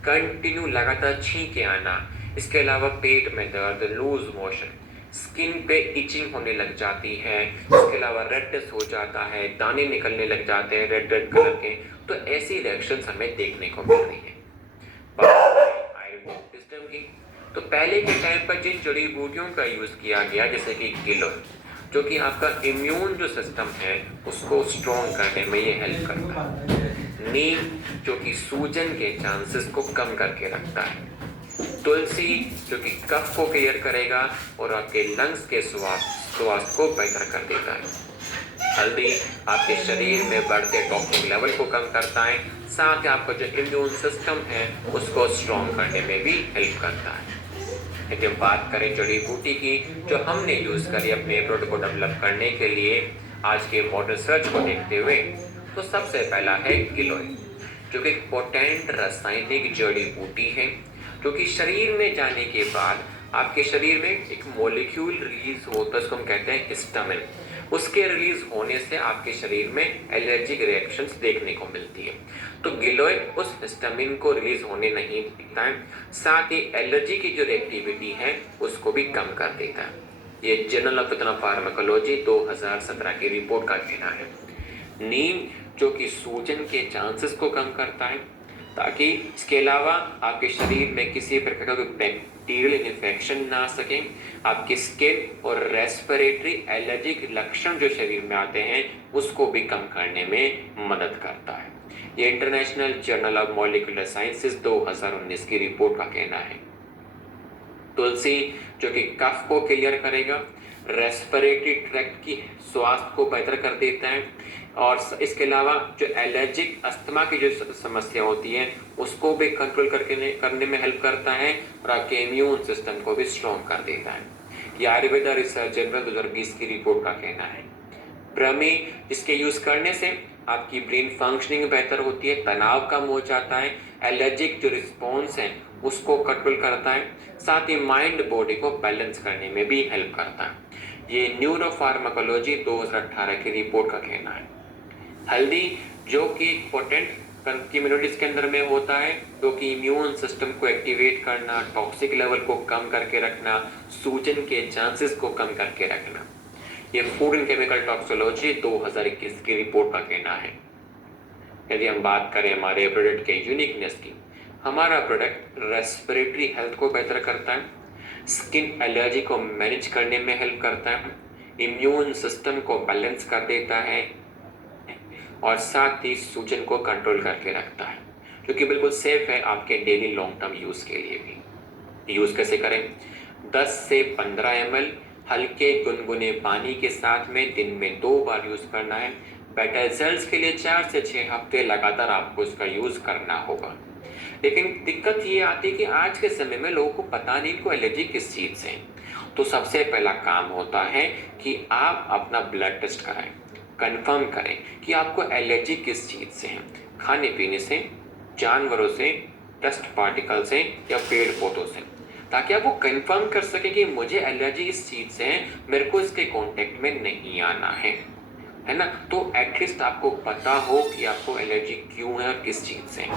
कंटिन्यू लगातार छींके आना, इसके अलावा पेट में दर्द, लूज मोशन, स्किन पे इचिंग होने लग जाती है, इसके अलावा रेडनेस हो जाता है, दाने निकलने लग जाते हैं रेड रेड कलर के, तो ऐसी रिएक्शंस हमें देखने को मिल रही है। आयुर्वेदिक सिस्टम की, तो पहले के टाइम पर जिन जड़ी बूटियों का यूज किया गया, जैसे कि गिलोय, जो कि आपका इम्यून जो सिस्टम है उसको स्ट्रॉन्ग करने में ये हेल्प करता है। नीम जो कि सूजन के चांसेस को कम करके रखता है। तुलसी जो कि कफ को क्लियर करेगा और आपके लंग्स के स्वास्थ्य को बेहतर कर देता है। हल्दी आपके शरीर में बढ़ते टॉक्सिक लेवल को कम करता है, साथ ही आपका जो इम्यून सिस्टम है उसको स्ट्रॉन्ग करने में भी हेल्प करता है। लेकिन बात करें जड़ी बूटी की, जो हमने यूज करी अपने प्रोडक्ट को डेवलप करने के लिए आज के मॉडर्न रिसर्च को देखते हुए, तो सबसे पहला है गिलोय, जो कि एक पोटेंट रासायनिक जड़ी बूटी है, क्योंकि शरीर में जाने के बाद आपके शरीर में एक मॉलिक्यूल रिलीज होता है, उसको हम कहते हैं हिस्टामिन। उसके रिलीज होने से आपके शरीर में एलर्जिक रिएक्शंस देखने को मिलती है। तो गिलोय उस हिस्टामिन को रिलीज होने नहीं देता है, साथ ही एलर्जी की जो एक्टिविटी है उसको भी कम कर देता है। ये जर्नल ऑफ फार्माकोलॉजी 2017 की रिपोर्ट का कहना है। नीम जो कि सूजन के चांसेस को कम करता है, ताकि इसके अलावा आपके शरीर में किसी प्रकार का बैक्टीरियल इन्फेक्शन ना आ सके। आपकी स्किन और रेस्पिरेटरी एलर्जिक लक्षण जो शरीर में आते हैं उसको भी कम करने में मदद करता है। ये international journal of molecular sciences 2019 की रिपोर्ट का कहना है। तुलसी जो कि कफ को क्लियर करेगा, रेस्पिरेटरी ट्रैक्ट की स्वास्थ्य को बेहतर कर देता है, और इसके अलावा जो एलर्जिक अस्थमा की जो समस्या होती है उसको भी कंट्रोल करने में हेल्प करता है, और आपके इम्यून सिस्टम को भी स्ट्रॉन्ग कर देता है। ये आयुर्वेदा रिसर्च जर्नल 2020 की रिपोर्ट का कहना है। ब्रह्मी जिसके यूज करने से आपकी ब्रेन फंक्शनिंग बेहतर होती है, तनाव कम हो जाता है, एलर्जिक जो रिस्पॉन्स है उसको कंट्रोल करता है, साथ ही माइंड बॉडी को बैलेंस करने में भी हेल्प करता है। ये न्यूरोफार्माकोलॉजी 2018 की रिपोर्ट का कहना है। हल्दी जो कि पोटेंट कम्युनिटीज के अंदर में होता है, जो कि इम्यून सिस्टम को एक्टिवेट करना, टॉक्सिक लेवल को कम करके रखना, सूजन के चांसेस को कम करके रखना। ये फूड एंड केमिकल टॉक्सिकोलॉजी 2021 की रिपोर्ट का कहना है। यदि हम बात करें हमारे प्रोडक्ट के यूनिकनेस की, हमारा प्रोडक्ट रेस्पिरेटरी हेल्थ को बेहतर करता है, स्किन एलर्जी को मैनेज करने में हेल्प करता है, इम्यून सिस्टम को बैलेंस कर देता है, और साथ ही सूजन को कंट्रोल करके रखता है, जो कि बिल्कुल सेफ है आपके डेली लॉन्ग टर्म यूज के लिए भी। यूज कैसे करें? 10 से 15 ml हल्के गुनगुने पानी के साथ में दिन में 2 बार यूज करना है। बेटर रिजल्ट्स के लिए 4 से 6 हफ्ते लगातार आपको इसका यूज करना होगा। लेकिन दिक्कत ये आती है कि आज के समय में लोगों को पता नहीं इनको एलर्जी किस चीज से है। तो सबसे पहला काम होता है कि आप अपना ब्लड टेस्ट कराएं, कंफर्म करें कि आपको एलर्जी किस चीज से है। खाने पीने से, जानवरों से, डस्ट पार्टिकल से या पेड़ पौधों से, ताकि आप वो कंफर्म कर सके कि मुझे एलर्जी इस चीज से है, मेरे को इसके कांटेक्ट में नहीं आना है ना। तो एटलीस्ट आपको पता हो कि आपको एलर्जी क्यों है और किस चीज से है।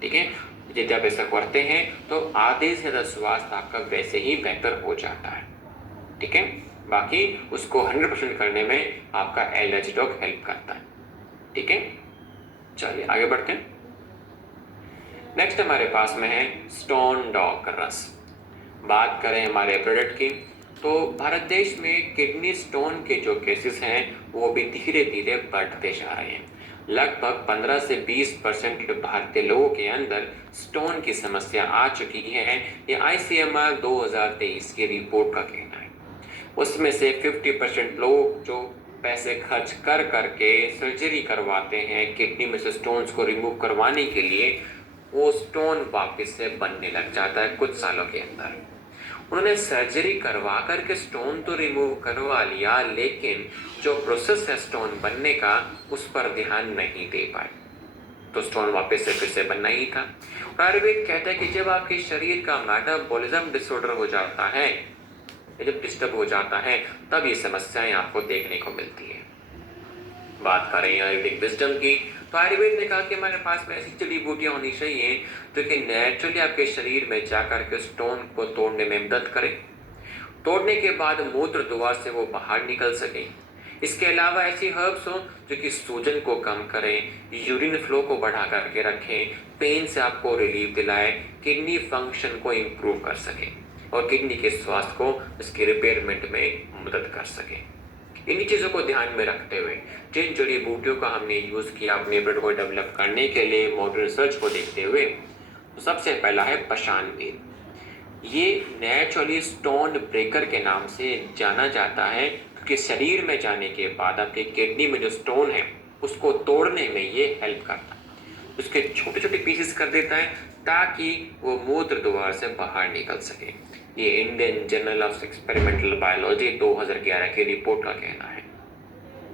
ठीक है, यदि आप ऐसा करते हैं तो आधे से ज्यादा स्वास्थ्य आपका वैसे ही बेहतर हो जाता है। ठीक है, बाकी उसको 100% करने में आपका एलर्जी डॉग हेल्प करता है। ठीक है, चलिए आगे बढ़ते हैं। नेक्स्ट हमारे पास में है स्टोन डॉग रस। बात करें हमारे प्रोडक्ट की, तो भारत देश में किडनी स्टोन के जो केसेस हैं वो भी धीरे धीरे बढ़ते जा रहे हैं। लगभग 15 से 20% भारतीय लोगों के अंदर स्टोन की समस्या आ चुकी है। ये ICMR 2023 की रिपोर्ट का कहना है। उसमें से 50% लोग जो पैसे खर्च कर करके सर्जरी करवाते हैं किडनी में से स्टोन्स को रिमूव करवाने के लिए, वो स्टोन वापस से बनने लग जाता है कुछ सालों के अंदर। उन्होंने सर्जरी करवा करके स्टोन तो रिमूव करवा लिया, लेकिन जो प्रोसेस है स्टोन बनने का उस पर ध्यान नहीं दे पाए, तो स्टोन वापस से फिर से बनना ही था। और आयुर्वेद कहता है कि जब आपके शरीर का मेटाबॉलिज्म डिसऑर्डर हो जाता है, जब डिस्टर्ब हो जाता है, तब ये समस्याएं आपको देखने को मिलती है। बात करें आयुर्वेदिक विजडम की, तो आयुर्वेद ने कहा कि हमारे पास में ऐसी जड़ी बूटियां होनी चाहिए जो कि नेचुरली आपके शरीर में जाकर के स्टोन को तोड़ने में मदद करें, तोड़ने के बाद मूत्र द्वार से वो बाहर निकल सके। इसके अलावा ऐसी हर्ब्स हो जो कि सूजन को कम करें, यूरिन फ्लो को बढ़ा करके रखें, पेन से आपको रिलीफ दिलाए, किडनी फंक्शन को इम्प्रूव कर सके और किडनी के स्वास्थ्य को इसके रिपेयरमेंट में मदद कर सके। इन्हीं चीज़ों को ध्यान में रखते हुए जिन जड़ी बूटियों का हमने यूज़ किया अपने ब्लड को डेवलप करने के लिए मॉडर्न रिसर्च को देखते हुए, तो सबसे पहला है पशान बेल। ये नेचुरली स्टोन ब्रेकर के नाम से जाना जाता है, क्योंकि शरीर में जाने के बाद आपके किडनी में जो स्टोन है उसको तोड़ने में ये हेल्प करता है। उसके छोटे छोटे पीसेस कर देता है ताकि वो मूत्र द्वार से बाहर निकल सके। ये Indian journal of experimental biology 2011 की रिपोर्ट का कहना है।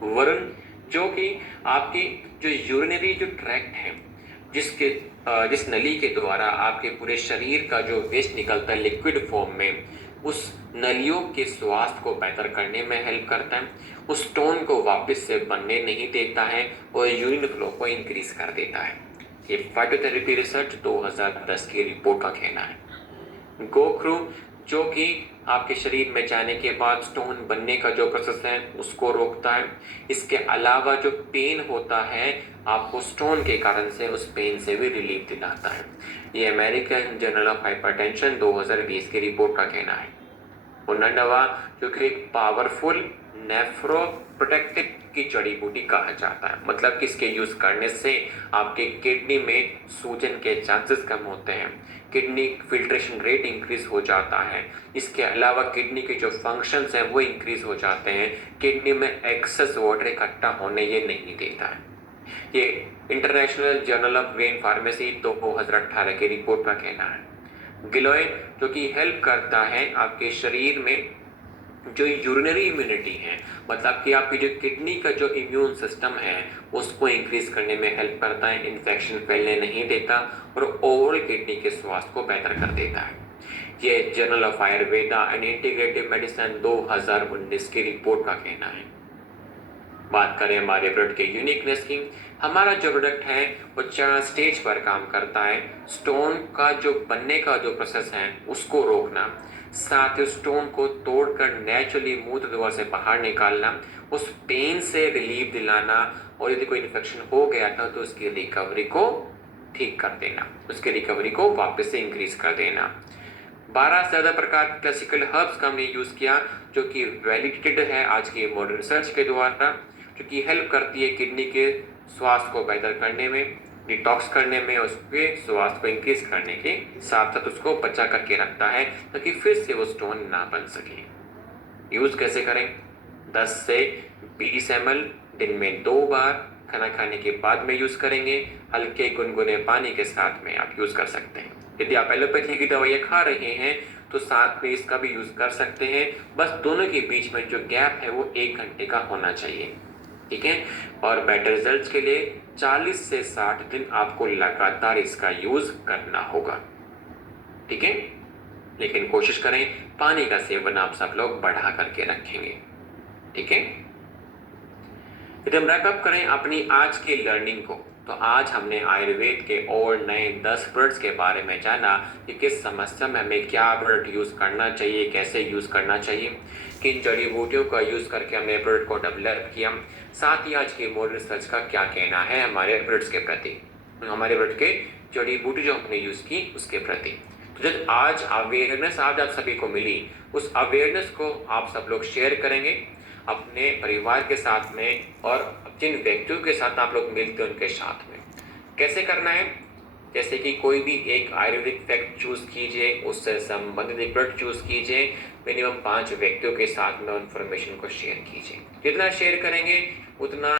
वरुण जो कि आपकी जो यूरिनरी जो ट्रैक्ट है, जिस नली के द्वारा आपके पूरे शरीर का जो वेस्ट निकलता है लिक्विड फॉर्म में, उस नलियों के स्वास्थ्य को बेहतर करने में हेल्प करता है, उस स्टोन को वापस से बनने नहीं देता है और यूरिन फ्लो को इंक्रीज कर देता है। ये फाइटोथेरेपी रिसर्च 2010 की रिपोर्ट का कहना है। गोख्रू जो कि आपके शरीर में जाने के बाद स्टोन बनने का जो प्रोसेस है उसको रोकता है। इसके अलावा जो पेन होता है आपको स्टोन के कारण से उस पेन से भी रिलीफ दिलाता है। ये अमेरिकन जर्नल ऑफ हाइपरटेंशन 2020 की रिपोर्ट का कहना है। उन्नडवा जो कि एक पावरफुल नेफ्रोप्रोटेक्टिव की जड़ी बूटी कहा जाता है, मतलब कि इसके यूज करने से आपके किडनी में सूजन के चांसेस कम होते हैं, किडनी फिल्ट्रेशन रेट इंक्रीज हो जाता है। इसके अलावा किडनी के जो फंक्शंस हैं वो इंक्रीज हो जाते हैं, किडनी में एक्सेस वाटर इकट्ठा होने ये नहीं देता है। ये international journal of when pharmacy 2018 की रिपोर्ट का कहना है। गिलोय जो कि हेल्प करता है आपके शरीर में जो यूरिनरी इम्यूनिटी है, मतलब कि आपकी जो किडनी का जो इम्यून सिस्टम है उसको इंक्रीज करने में हेल्प करता है, इन्फेक्शन फैलने नहीं देता और ओवरऑल किडनी के स्वास्थ्य को बेहतर कर देता है। ये journal of Ayurveda and integrative medicine 2019 की रिपोर्ट का कहना है। बात करें हमारे प्रोडक्ट के यूनिकनेस की, हमारा जो प्रोडक्ट है वो 4 स्टेज पर काम करता है। स्टोन का जो बनने का जो प्रोसेस है उसको रोकना, साथ ही स्टोन को तोड़कर नेचुरली मूत्र द्वार से बाहर निकालना, उस पेन से रिलीफ दिलाना और यदि कोई इन्फेक्शन हो गया था तो उसकी रिकवरी को ठीक कर देना, उसकी रिकवरी को वापस से इंक्रीज कर देना। 12 से ज़्यादा प्रकार के क्लासिकल हर्ब्स का हमने यूज़ किया जो कि वैलिडेटेड है आज की मॉडर्न रिसर्च के द्वारा, जो कि हेल्प करती है किडनी के स्वास्थ्य को बेहतर करने में, डिटॉक्स करने में, उसके स्वास्थ्य को इंक्रीज करने के साथ साथ उसको बचा करके रखता है ताकि फिर से वो स्टोन ना बन सके। यूज़ कैसे करें? 10 से 20 ml दिन में 2 बार, खाना खाने के बाद में यूज़ करेंगे, हल्के गुनगुने पानी के साथ में आप यूज़ कर सकते हैं। यदि आप एलोपैथी की दवाइयाँ खा रहे हैं तो साथ में इसका भी यूज़ कर सकते हैं, बस दोनों के बीच में जो गैप है वो 1 घंटे का होना चाहिए, ठीक है। और बेटर रिजल्ट्स के लिए 40 से 60 दिन आपको लगातार इसका यूज़ करना होगा, ठीक है। लेकिन कोशिश करें पानी का सेवन आप सब लोग बढ़ा करके रखेंगे, ठीक है। यदि हम रैप अप करें अपनी आज की लर्निंग को, तो आज हमने आयुर्वेद के और नए 10 प्रोडक्ट्स के बारे में जाना कि किस समस्या में हमें क्या प्रोडक्ट यूज़ करना चाहिए, कैसे यूज़ करना चाहिए, किन जड़ी बूटियों का यूज़ करके हमने प्रोडक्ट को डेवलप किया, साथ ही आज की मॉडर्न रिसर्च का क्या कहना है हमारे प्रोडक्ट्स के प्रति, हमारे प्रोडक्ट के जड़ी बूटी जो हमने यूज़ की उसके प्रति। तो जब आज अवेयरनेस आज आप सभी को मिली, उस अवेयरनेस को आप सब लोग शेयर करेंगे अपने परिवार के साथ में और जिन व्यक्तियों के साथ आप लोग मिलते हैं उनके साथ में। कैसे करना है? जैसे कि कोई भी एक आयुर्वेदिक फैक्ट चूज़ कीजिए, उससे संबंधित एक प्रोडक्ट चूज़ कीजिए, मिनिमम 5 व्यक्तियों के साथ में इन्फॉर्मेशन को शेयर कीजिए। जितना शेयर करेंगे उतना